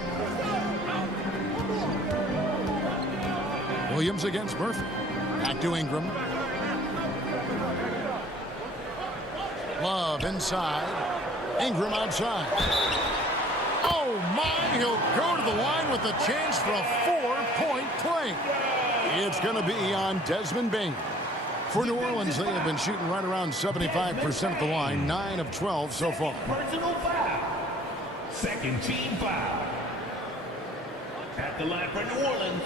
Williams against Murphy. Back to Ingram. Love inside. Ingram outside. Oh my, he'll go to the line with a chance for a 4-point play. It's going to be on Desmond Bane. For New Orleans, they have been shooting right around 75% at the line, 9 of 12 so far. Personal foul. Second team foul. At the line for New Orleans,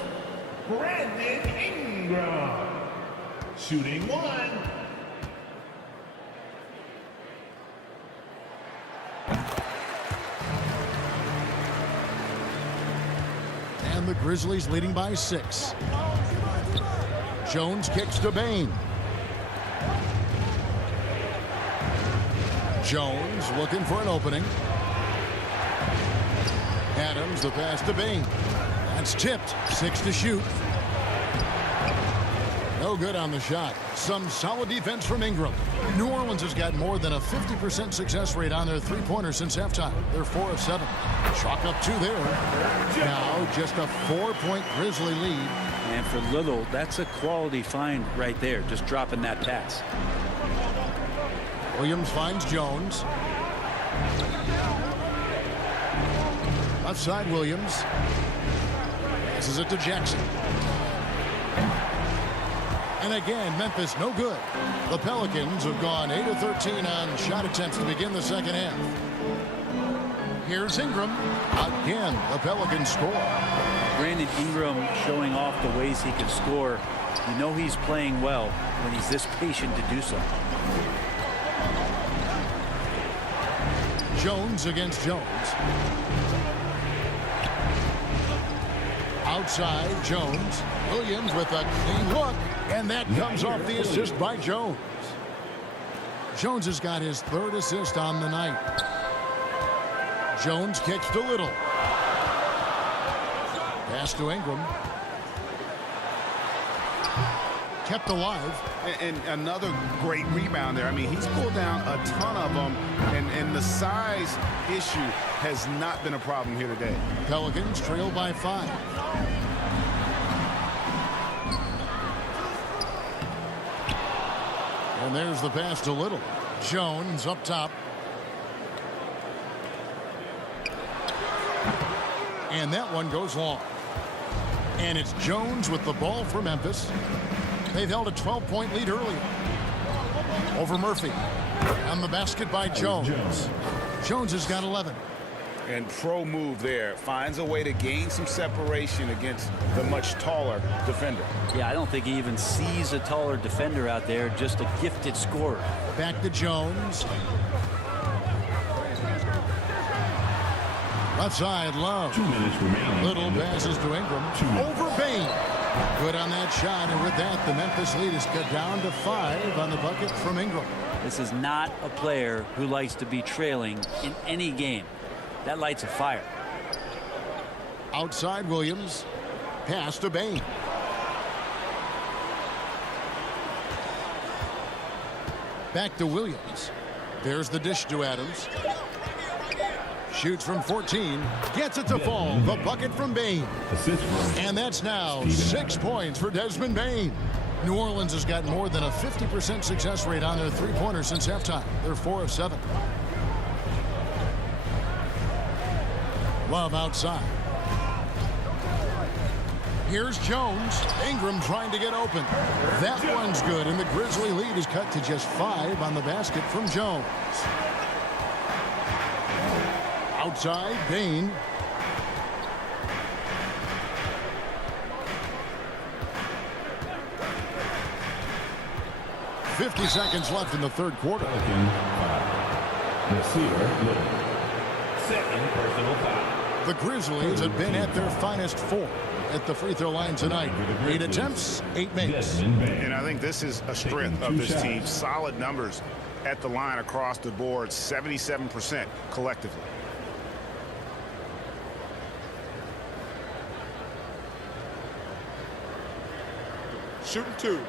Brandon Ingram. Shooting 1. And the Grizzlies leading by 6. Jones kicks to Bain. Jones looking for an opening. Adams, the pass to Bain. That's tipped. 6 to shoot. No good on the shot. Some solid defense from Ingram. New Orleans has got more than a 50% success rate on their three-pointer since halftime. They're 4 of 7. Chalk up 2 there. Now just a 4-point Grizzly lead. And for Little, that's a quality find right there, just dropping that pass. Williams finds Jones. Left side, Williams. Passes it to Jackson. And again, Memphis no good. The Pelicans have gone 8 of 13 on shot attempts to begin the second half. Here's Ingram. Again, the Pelicans score. Brandon Ingram showing off the ways he can score. You know he's playing well when he's this patient to do so. Jones against Jones. Outside, Jones. Williams with a clean look. And that comes off the assist by Jones. Jones has got his 3rd assist on the night. Jones kicks to Little. Pass to Ingram. Kept alive. And another great rebound there. I mean, he's pulled down a ton of them, and the size issue has not been a problem here today. Pelicans trail by 5. And there's the pass to Little. Jones up top. And that one goes long. And it's Jones with the ball for Memphis. They've held a 12-point lead earlier. Over Murphy. On the basket by Jones. Jones has got 11. And pro move there. Finds a way to gain some separation against the much taller defender. Yeah, I don't think he even sees a taller defender out there, just a gifted scorer. Back to Jones. Left side, Love. 2 minutes remaining. Little passes to Ingram. Over Bain. Good on that shot, and with that, the Memphis lead is cut down to 5 on the bucket from Ingram. This is not a player who likes to be trailing in any game. That lights a fire. Outside, Williams. Pass to Bain. Back to Williams. There's the dish to Adams. Shoots from 14. Gets it to fall. The bucket from Bain. And that's now 6 points for Desmond Bain. New Orleans has got more than a 50% success rate on their three-pointer since halftime. They're 4 of 7. Love outside. Here's Jones. Ingram trying to get open. That one's good, and the Grizzly lead is cut to just 5 on the basket from Jones. Outside, Bain. .50 seconds left in the third quarter. Second personal foul. The Grizzlies have been at their finest 4 at the free throw line tonight. 8 attempts, 8 makes. And I think this is a strength of this team. Solid numbers at the line across the board. 77% collectively. Shooting 2.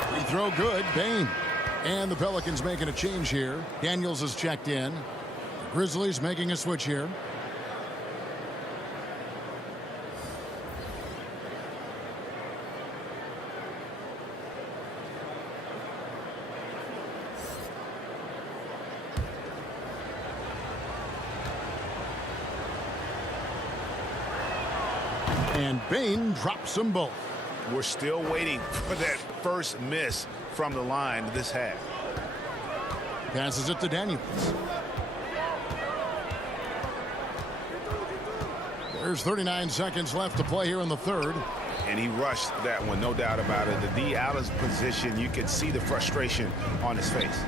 Free throw good, Bain. And the Pelicans making a change here. Daniels is checked in. The Grizzlies making a switch here. And Bain drops them both. We're still waiting for that first miss from the line this half. Passes it to Daniels. There's 39 seconds left to play here in the third. And he rushed that one, no doubt about it. The D out of position, you could see the frustration on his face.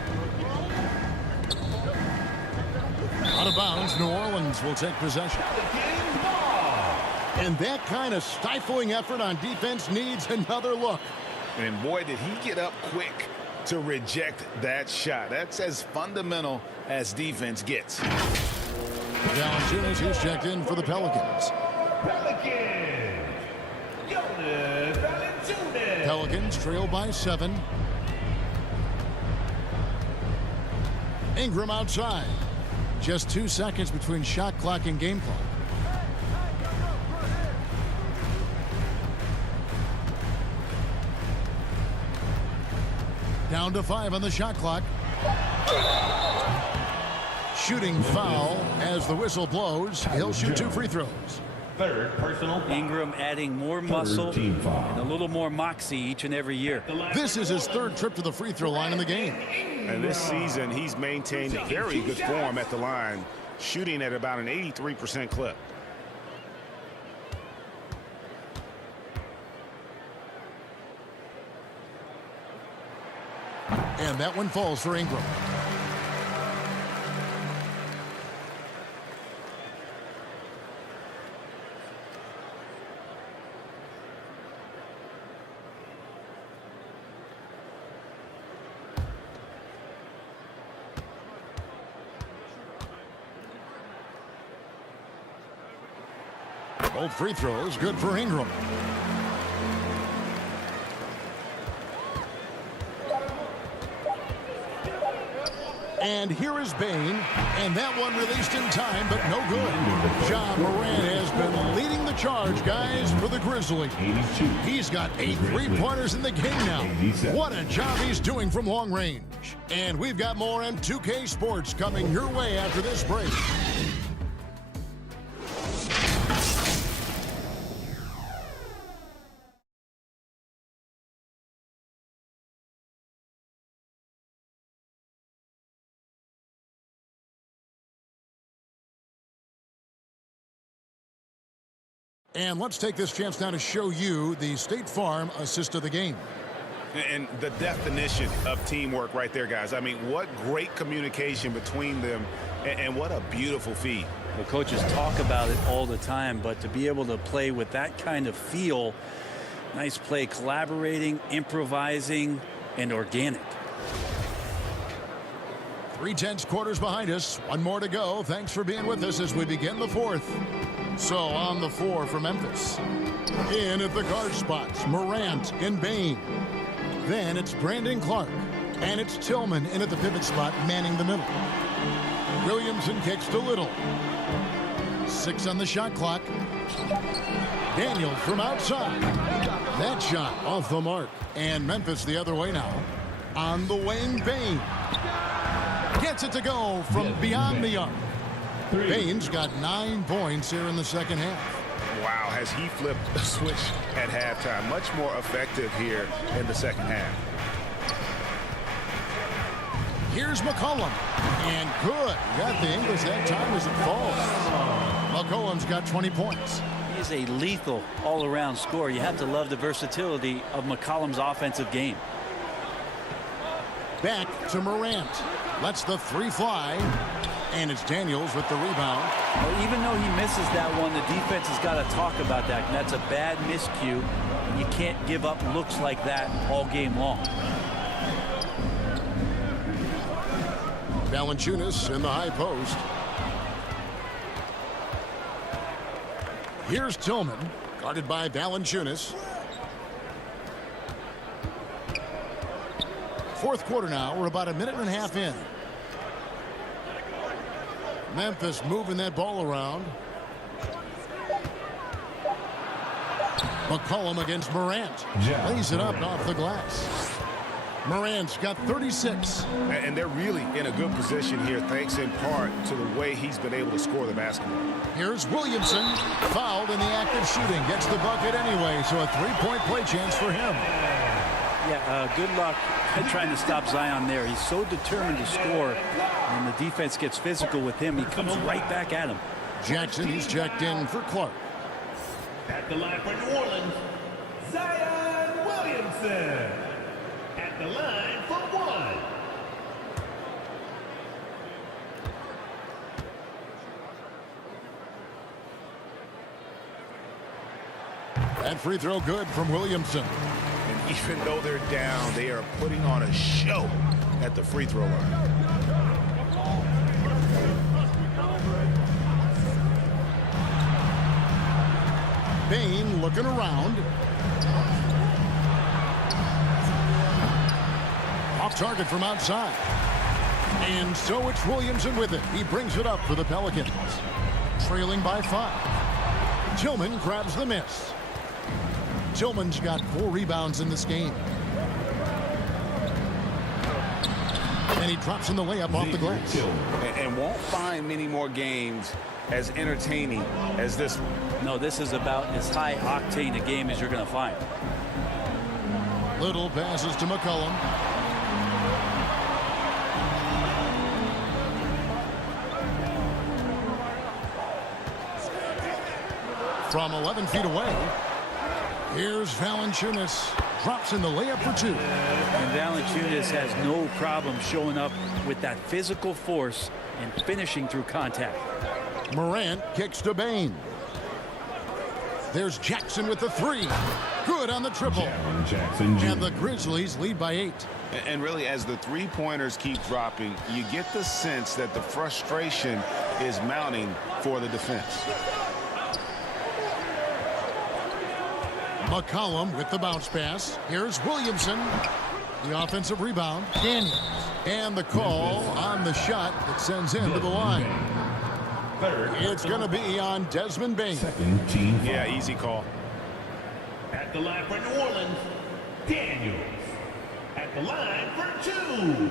of bounds. New Orleans will take possession. And that kind of stifling effort on defense needs another look. And boy, did he get up quick to reject that shot. That's as fundamental as defense gets. Valanciunas, who's checked in for the Pelicans. Pelicans trail by 7. Ingram outside. Just 2 seconds between shot clock and game clock. Down to 5 on the shot clock. Shooting foul as the whistle blows. He'll shoot 2 free throws. Third personal foul. Ingram adding more muscle and a little more moxie each and every year. This is his 3rd trip to the free throw line in the game. And this season, he's maintained very good form at the line, shooting at about an 83% clip. And that one falls for Ingram. Both free throws good for Ingram. And here is Bain, and that one released in time, but no good. John Moran has been leading the charge, guys, for the Grizzlies. He's got 8 3-pointers in the game now. What a job he's doing from long range. And we've got more M2K Sports coming your way after this break. And let's take this chance now to show you the State Farm assist of the game. And the definition of teamwork right there, guys. I mean, what great communication between them, and what a beautiful feed. Well, coaches talk about it all the time, but to be able to play with that kind of feel, nice play, collaborating, improvising, and organic. 3/10 quarters behind us. One more to go. Thanks for being with us as we begin the 4th. So on the floor for Memphis. In at the guard spots, Morant and Bain. Then it's Brandon Clark. And it's Tillman in at the pivot spot, manning the middle. Williamson kicks to Little. 6 on the shot clock. Daniel from outside. That shot off the mark. And Memphis the other way now. On the wing, Bain. Gets it to go from beyond the arc. Bain's got 9 points here in the second half. Wow, has he flipped a switch at halftime. Much more effective here in the second half. Here's McCollum. And good. Got the English that time as it falls. McCollum's got 20 points. He's a lethal all-around scorer. You have to love the versatility of McCollum's offensive game. Back to Morant. Lets the 3 fly. And it's Daniels with the rebound. Well, even though he misses that one, the defense has got to talk about that. And that's a bad miscue. And you can't give up looks like that all game long. Valanciunas in the high post. Here's Tillman, guarded by Valanciunas. 4th quarter now. We're about a minute and a half in. Memphis moving that ball around. McCollum against Morant. Lays it up off the glass. Morant's got 36. And they're really in a good position here, thanks in part to the way he's been able to score the basketball. Here's Williamson, fouled in the act of shooting. Gets the bucket anyway, so a 3-point play chance for him. Yeah, good luck trying to stop Zion there. He's so determined to score. When the defense gets physical with him, he comes right back at him. Jackson, he's checked in for Clark. At the line for New Orleans, Zion Williamson. At the line for 1. That free throw good from Williamson. And even though they're down, they are putting on a show at the free throw line. Bain looking around. Off target from outside. And so it's Williamson with it. He brings it up for the Pelicans. Trailing by 5. Tillman grabs the miss. Tillman's got 4 rebounds in this game. And he drops in the layup off the glass. And won't find many more games as entertaining as this one. No, this is about as high octane a game as you're going to find. Little passes to McCollum. From 11 feet away, here's Valanciunas. Drops in the layup for 2. And Valanciunas has no problem showing up with that physical force and finishing through contact. Morant kicks to Bain. There's Jackson with the 3. Good on the triple. And the Grizzlies lead by 8. And really, as the three-pointers keep dropping, you get the sense that the frustration is mounting for the defense. McCollum with the bounce pass. Here's Williamson. The offensive rebound. Daniels. And the call on the shot that sends him to the line. It's going to be on Desmond Bain. Yeah, easy call. At the line for New Orleans, Daniels. At the line for 2.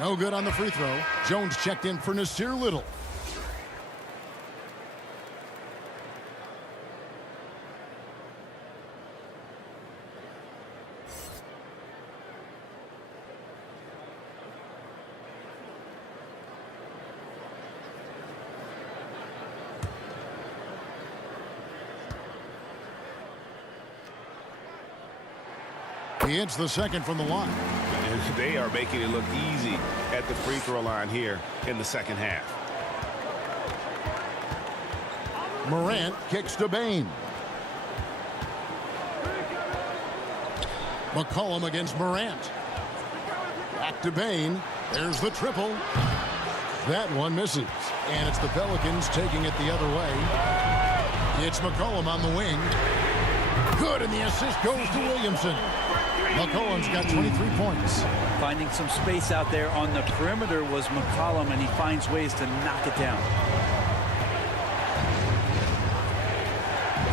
No good on the free throw. Jones checked in for Nasir Little. He hits the second from the line. They are making it look easy at the free throw line here in the second half. Morant kicks to Bain. McCollum against Morant. Back to Bain. There's the triple. That one misses. And it's the Pelicans taking it the other way. It's McCollum on the wing. Good, and the assist goes to Williamson. McCollum's got 23 points. Finding some space out there on the perimeter was McCollum, and he finds ways to knock it down.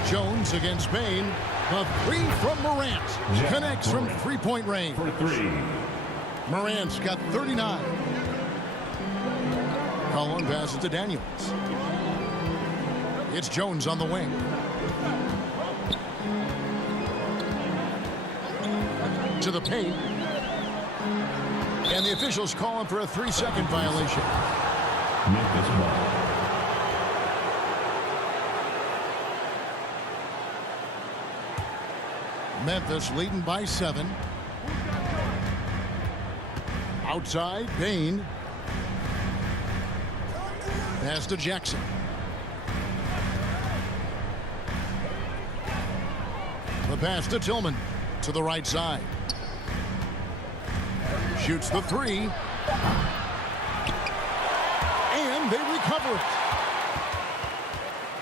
Jones against Bain. The 3 from Morant. Connects from three-point range. Morant's got 39. Collin passes to Daniels. It's Jones on the wing. To the paint. And the officials calling for a 3-second violation. Memphis ball. Memphis leading by 7. Outside, Bain. Pass to Jackson. The pass to Tillman. To the right side. Shoots the 3. And they recover it.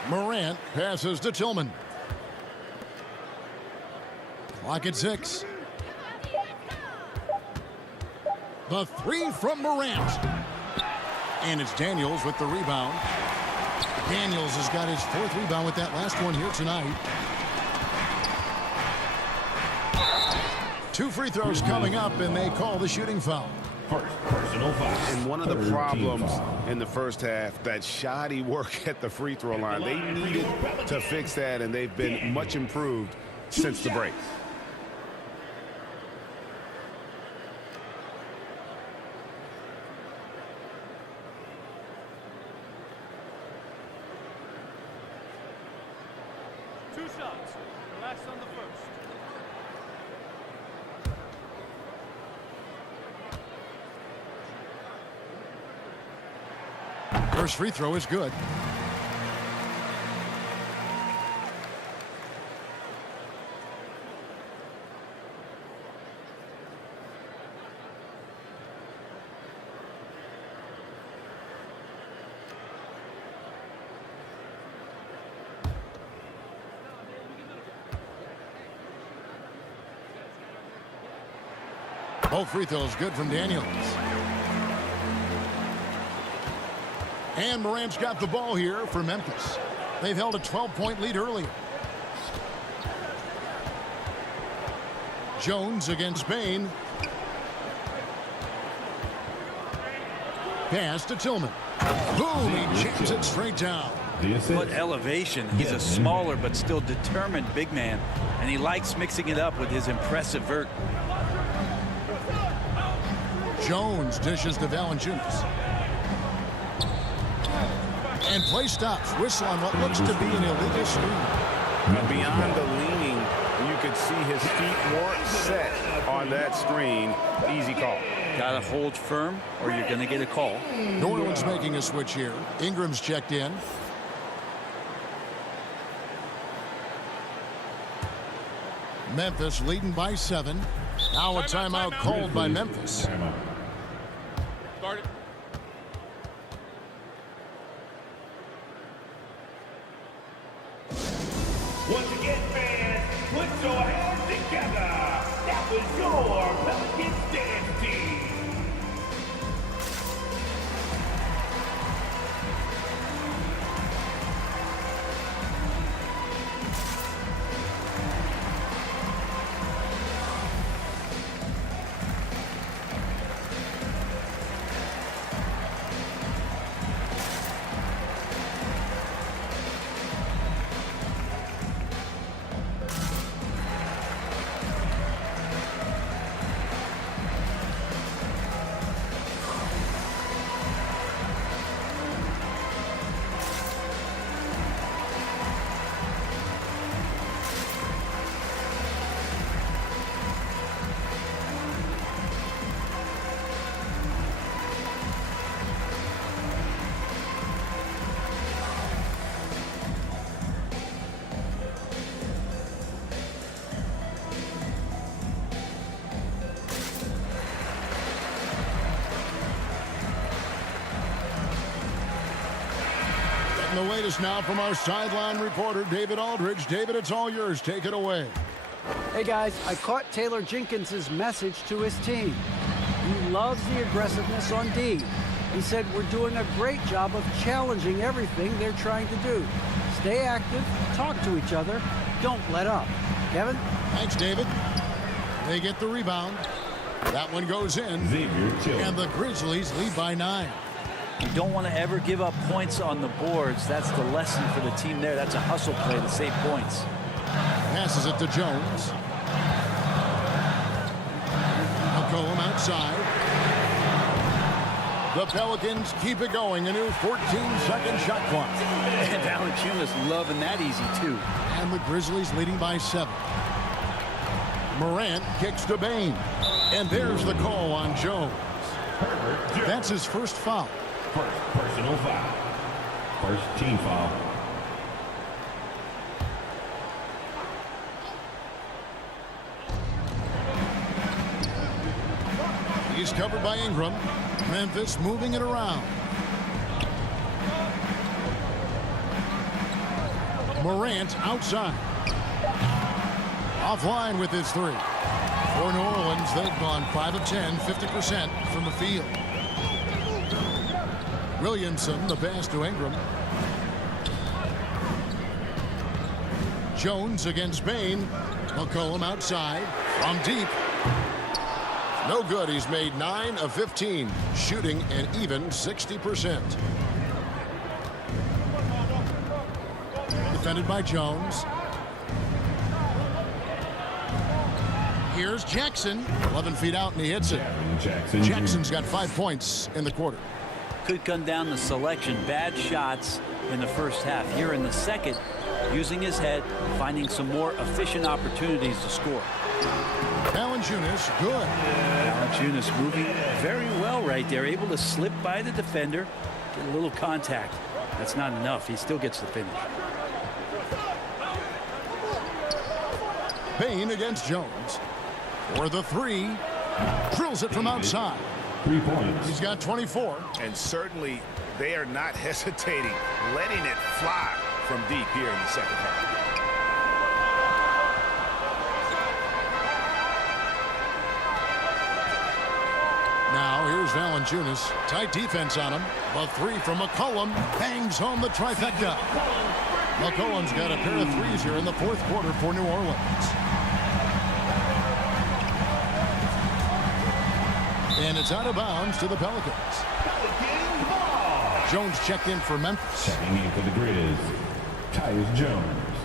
Morant passes to Tillman. Clock at 6. The 3 from Morant. And it's Daniels with the rebound. Daniels has got his 4th rebound with that last one here tonight. 2 free throws coming up, and they call the shooting foul. First personal foul. And one of the problems in the first half, that shoddy work at the free throw line. They needed to fix that, and they've been much improved since the break. shots. Relax on the first. First free throw is good. Both free throws good from Daniels. And Morant's got the ball here for Memphis. They've held a 12-point lead earlier. Jones against Bain. Pass to Tillman. Boom, he jams it straight down. What elevation. He's a smaller but still determined big man, and he likes mixing it up with his impressive vert. Jones dishes to Valanciunas. And play stops. Whistle on what looks to be an illegal screen. Beyond the leaning, you could see his feet weren't set on that screen. Easy call. Got to hold firm or you're going to get a call. New Orleans making a switch here. Ingram's checked in. Memphis leading by 7. Now a timeout called by Memphis. Guard it. Once again, fans, put your hands together. That was your Pelicans dance team. The latest now from our sideline reporter, David Aldridge. David, it's all yours. Take it away. Hey guys, I caught Taylor Jenkins' message to his team. He loves the aggressiveness on D. He said we're doing a great job of challenging everything they're trying to do. Stay active, talk to each other, don't let up. Kevin? Thanks, David. They get the rebound. That one goes in. And the Grizzlies lead by 9. You don't want to ever give up points on the boards. That's the lesson for the team there. That's a hustle play to save points. Passes it to Jones. McCollum outside. The Pelicans keep it going. A new 14-second shot clock. And Valanciunas loving that easy, too. And the Grizzlies leading by 7. Morant kicks to Bain. And there's the call on Jones. That's his first foul. First personal foul. First team foul. He's covered by Ingram. Memphis moving it around. Morant outside. Offline with his 3. For New Orleans, they've gone 5 of 10, 50% from the field. Williamson, the pass to Ingram. Jones against Bain. McCollum outside. From deep. No good. He's made 9 of 15, shooting an even 60%. Defended by Jones. Here's Jackson. 11 feet out, and he hits it. Jackson's got 5 points in the quarter. Could come down to selection. Bad shots in the first half. Here in the second, using his head, finding some more efficient opportunities to score. Valanciunas, good. Valanciunas moving very well right there, able to slip by the defender, get a little contact. That's not enough. He still gets the finish. Payne against Jones. For the three. Drills it from outside. 3 points. He's got 24. And certainly they are not hesitating, letting it fly from deep here in the second half. Now here's Valanciunas. Tight defense on him. The three from McCollum bangs home the trifecta. McCollum's got a pair of threes here in the fourth quarter for New Orleans. And it's out of bounds to the Pelicans. Jones checked in for Memphis. Checking in for the Grizz, Tyus Jones.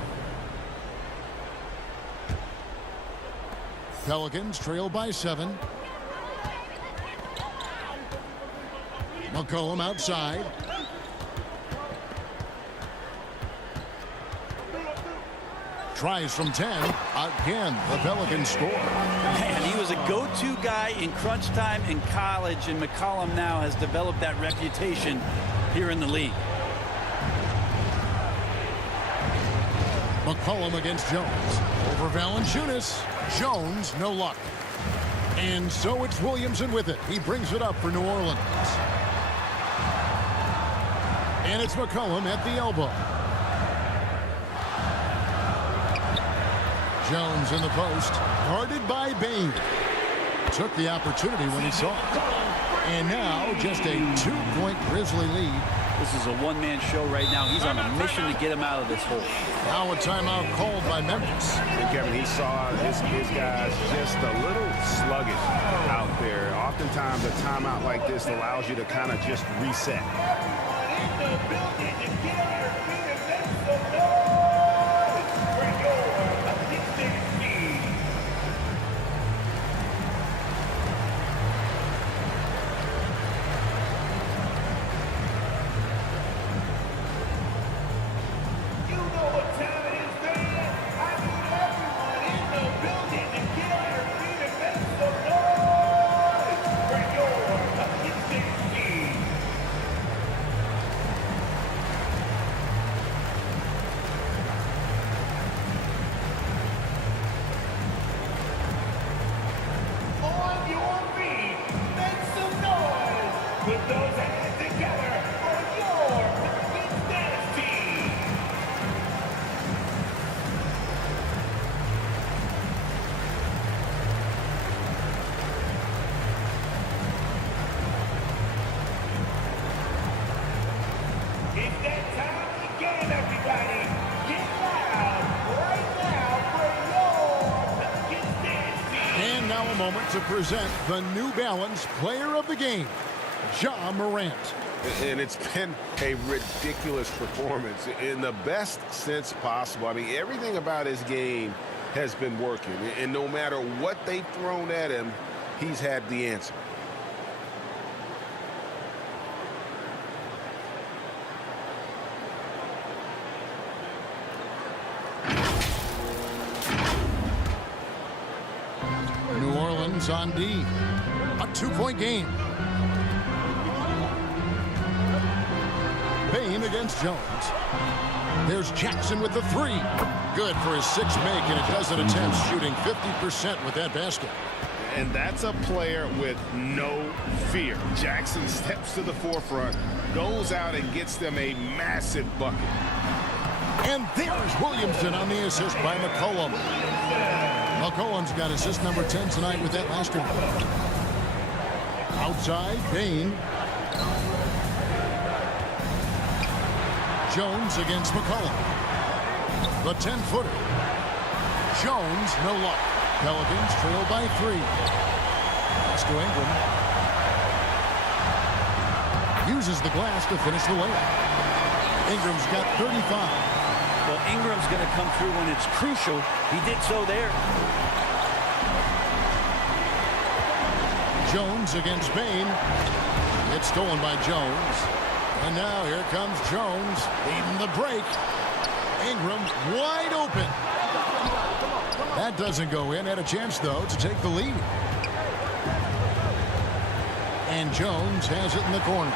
Pelicans trail by 7. McCollum outside. Tries from 10. Again, the Pelicans score. Man, he was a go-to guy in crunch time in college, and McCollum now has developed that reputation here in the league. McCollum against Jones. Over Valanciunas. Jones, no luck. And so it's Williamson with it. He brings it up for New Orleans. And it's McCollum at the elbow. Jones in the post, guarded by Bane. Took the opportunity when he saw it. And now just a 2-point Grizzly lead. This is a one-man show right now. He's on a mission to get him out of this hole. Now a timeout called by Memphis. And Kevin, he saw his guys just a little sluggish out there. Oftentimes a timeout like this allows you to kind of just reset. To present the New Balance Player of the Game, Ja Morant. And it's been a ridiculous performance in the best sense possible. I mean, everything about his game has been working. And no matter what they've thrown at him, he's had the answer. On D. A 2-point game. Payne against Jones. There's Jackson with the three. Good for his 6th make, and a dozen attempts, shooting 50% with that basket. And that's a player with no fear. Jackson steps to the forefront, goes out and gets them a massive bucket. And there's Williamson on the assist by McCollum. McCollum's got assist number 10 tonight with that last one. Outside, Payne. Jones against McCollum. The 10-footer. Jones, no luck. Pelicans trail by 3. Pass to Ingram. Uses the glass to finish the layup. Ingram's got 35. Well, Ingram's going to come through when it's crucial. He did so there. Jones against Payne. It's stolen by Jones. And now here comes Jones leading the break. Ingram wide open. That doesn't go in. Had a chance, though, to take the lead. And Jones has it in the corner.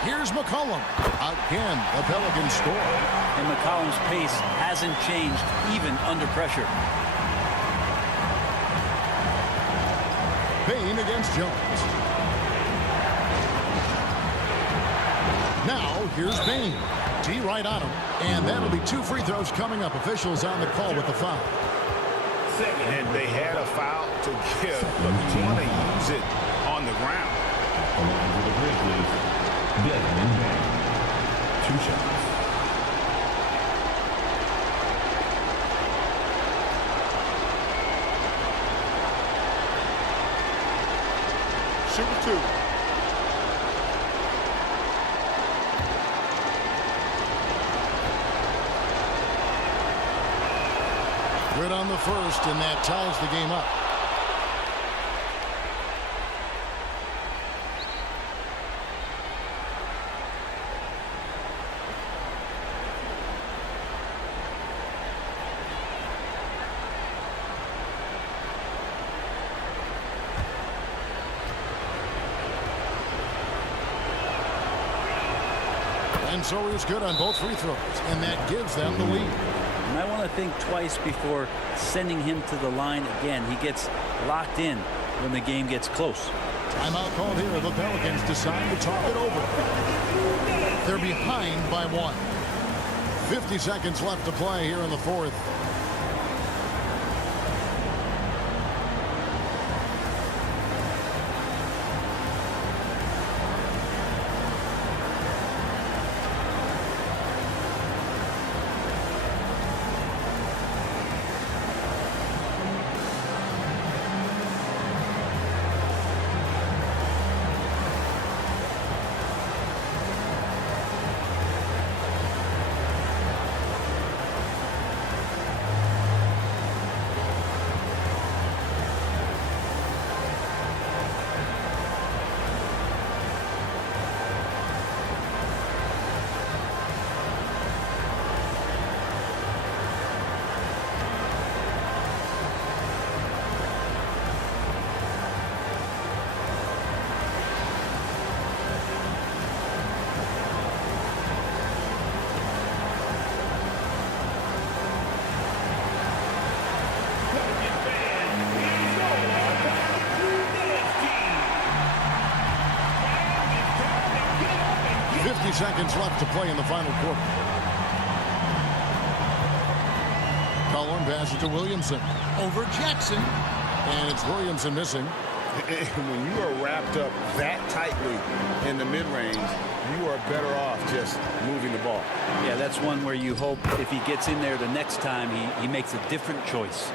Here's McCollum. Again, the Pelicans score. And McCollum's pace hasn't changed even under pressure. Bain against Jones. Now, here's Bain. T right on him. And that'll be 2 free throws coming up. Officials on the call with the foul. And they had a foul to give, but you want to use it on the ground. Along with the Grizzlies, Desmond Bain. 2 shots. Shooting 2. Good on the first, and that ties the game up. And so he's good on both free throws, and that gives them the lead. And I want to think twice before sending him to the line again. He gets locked in when the game gets close. Timeout called here. The Pelicans decide to talk it over. They're behind by 1. 50 seconds left to play here in the fourth. Seconds left to play in the final quarter. Cullen passes to Williamson. Over Jackson. And it's Williamson missing. When you are wrapped up that tightly in the mid-range, you are better off just moving the ball. Yeah, that's one where you hope if he gets in there the next time, he makes a different choice.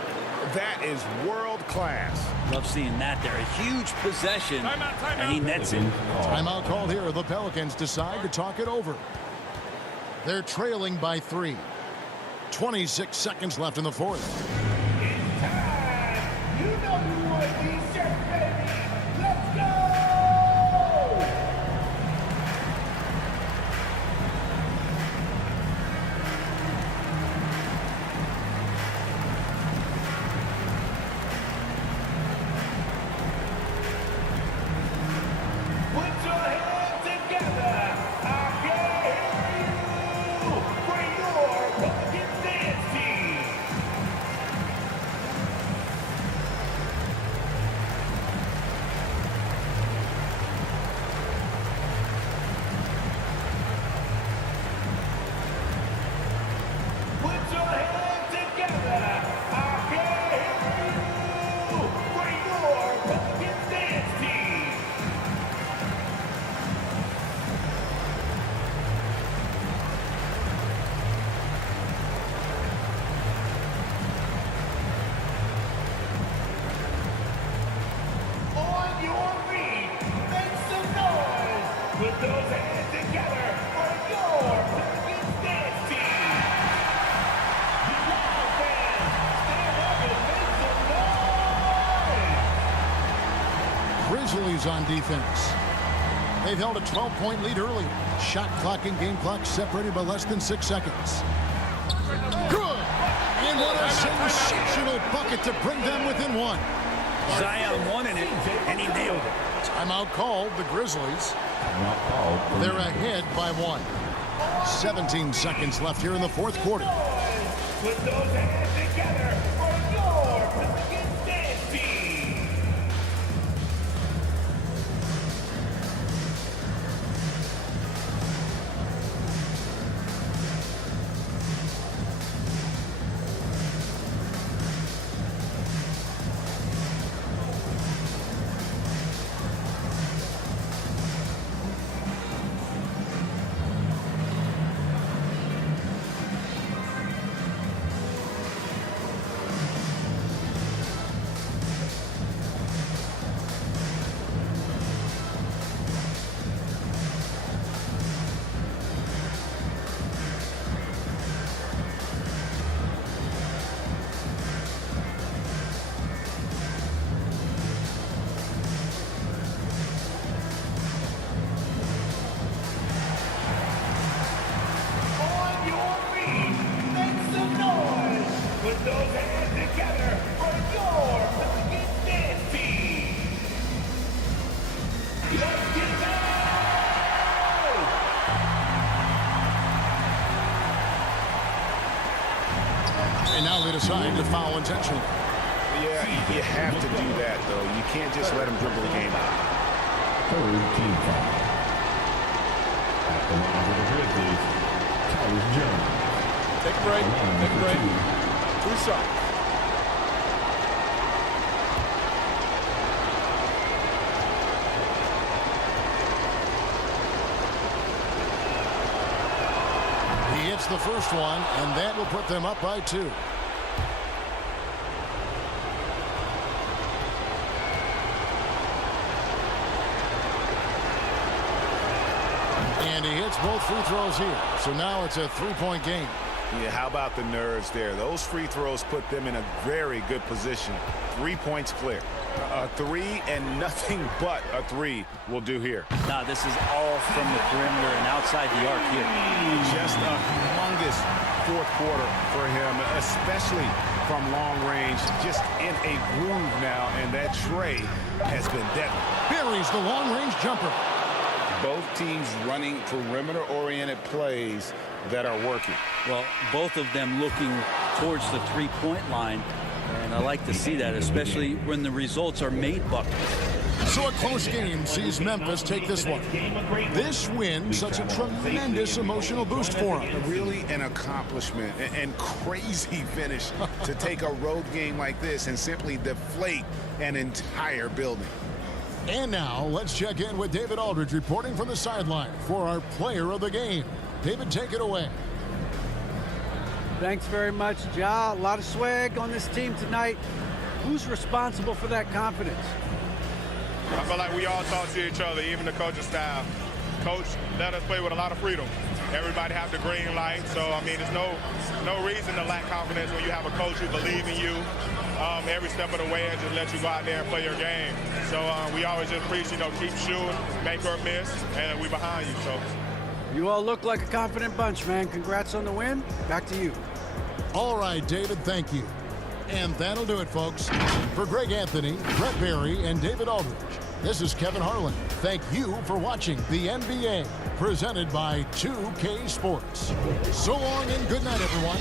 That is world class. Love seeing that there. A huge possession, and he nets it. Timeout called here. The Pelicans decide to talk it over. They're trailing by 3. 26 seconds left in the fourth. It's time. You know who won these shirts, baby. Let's go! Put your hands together. I can hear you. For your Pelicans dance team. Put your hands together. I can hear you. For your Pelicans dance team. On your feet, make some noise. Put those hands together for your Pelicans dance team. You Wild fans, stand up and make some noise. Grizzlies on defense. They've held a 12-point lead early. Shot clock and game clock separated by less than 6 seconds. Good! And what a sensational bucket to bring them within one. Zion wanted it, and he nailed it. Timeout called, the Grizzlies. They're ahead by 1. 17 seconds left here in the fourth quarter. Put those hands together for your Pelicans dance team. And now they decide to foul intentionally. Yeah, you have to do that, though. You can't just let him dribble the game out. Third team foul. At the line for the Grizzlies, Tyus Jones. Take a break. Take a break. 2 shots. He hits the first one, and that will put them up by 2. And he hits both free throws here. So now it's a 3-point game. Yeah, how about the nerves there? Those free throws put them in a very good position. 3 points clear. A 3 and nothing but a 3 will do here. Now, this is all from the perimeter and outside the arc here. Just a humongous fourth quarter for him, especially from long range. Just in a groove now, and that tray has been deadly. Buries the long-range jumper. Both teams running perimeter-oriented plays that are working. Well, both of them looking towards the three-point line, and I like to see that, especially when the results are made buckets. So a close game sees Memphis take this one. This win, such a tremendous emotional boost for them. Really an accomplishment and crazy finish to take a road game like this and simply deflate an entire building. And now let's check in with David Aldridge reporting from the sideline for our player of the game. David, take it away. Thanks very much, Ja. A lot of swag on this team tonight. Who's responsible for that confidence? I feel like we all talk to each other, even the coaching staff. Coach let us play with a lot of freedom. Everybody have the green light, so I mean, there's no reason to lack confidence when you have a coach who believes in you every step of the way and just let you go out there and play your game. So we always just preach, keep shooting, make or miss, and we behind you. So You all look like a confident bunch, man. Congrats on the win. Back to you. All right, David, thank you. And that'll do it, folks. For Greg Anthony, Brett Barry, and David Aldridge, this is Kevin Harlan. Thank you for watching the NBA, presented by 2K Sports. So long and good night, everyone.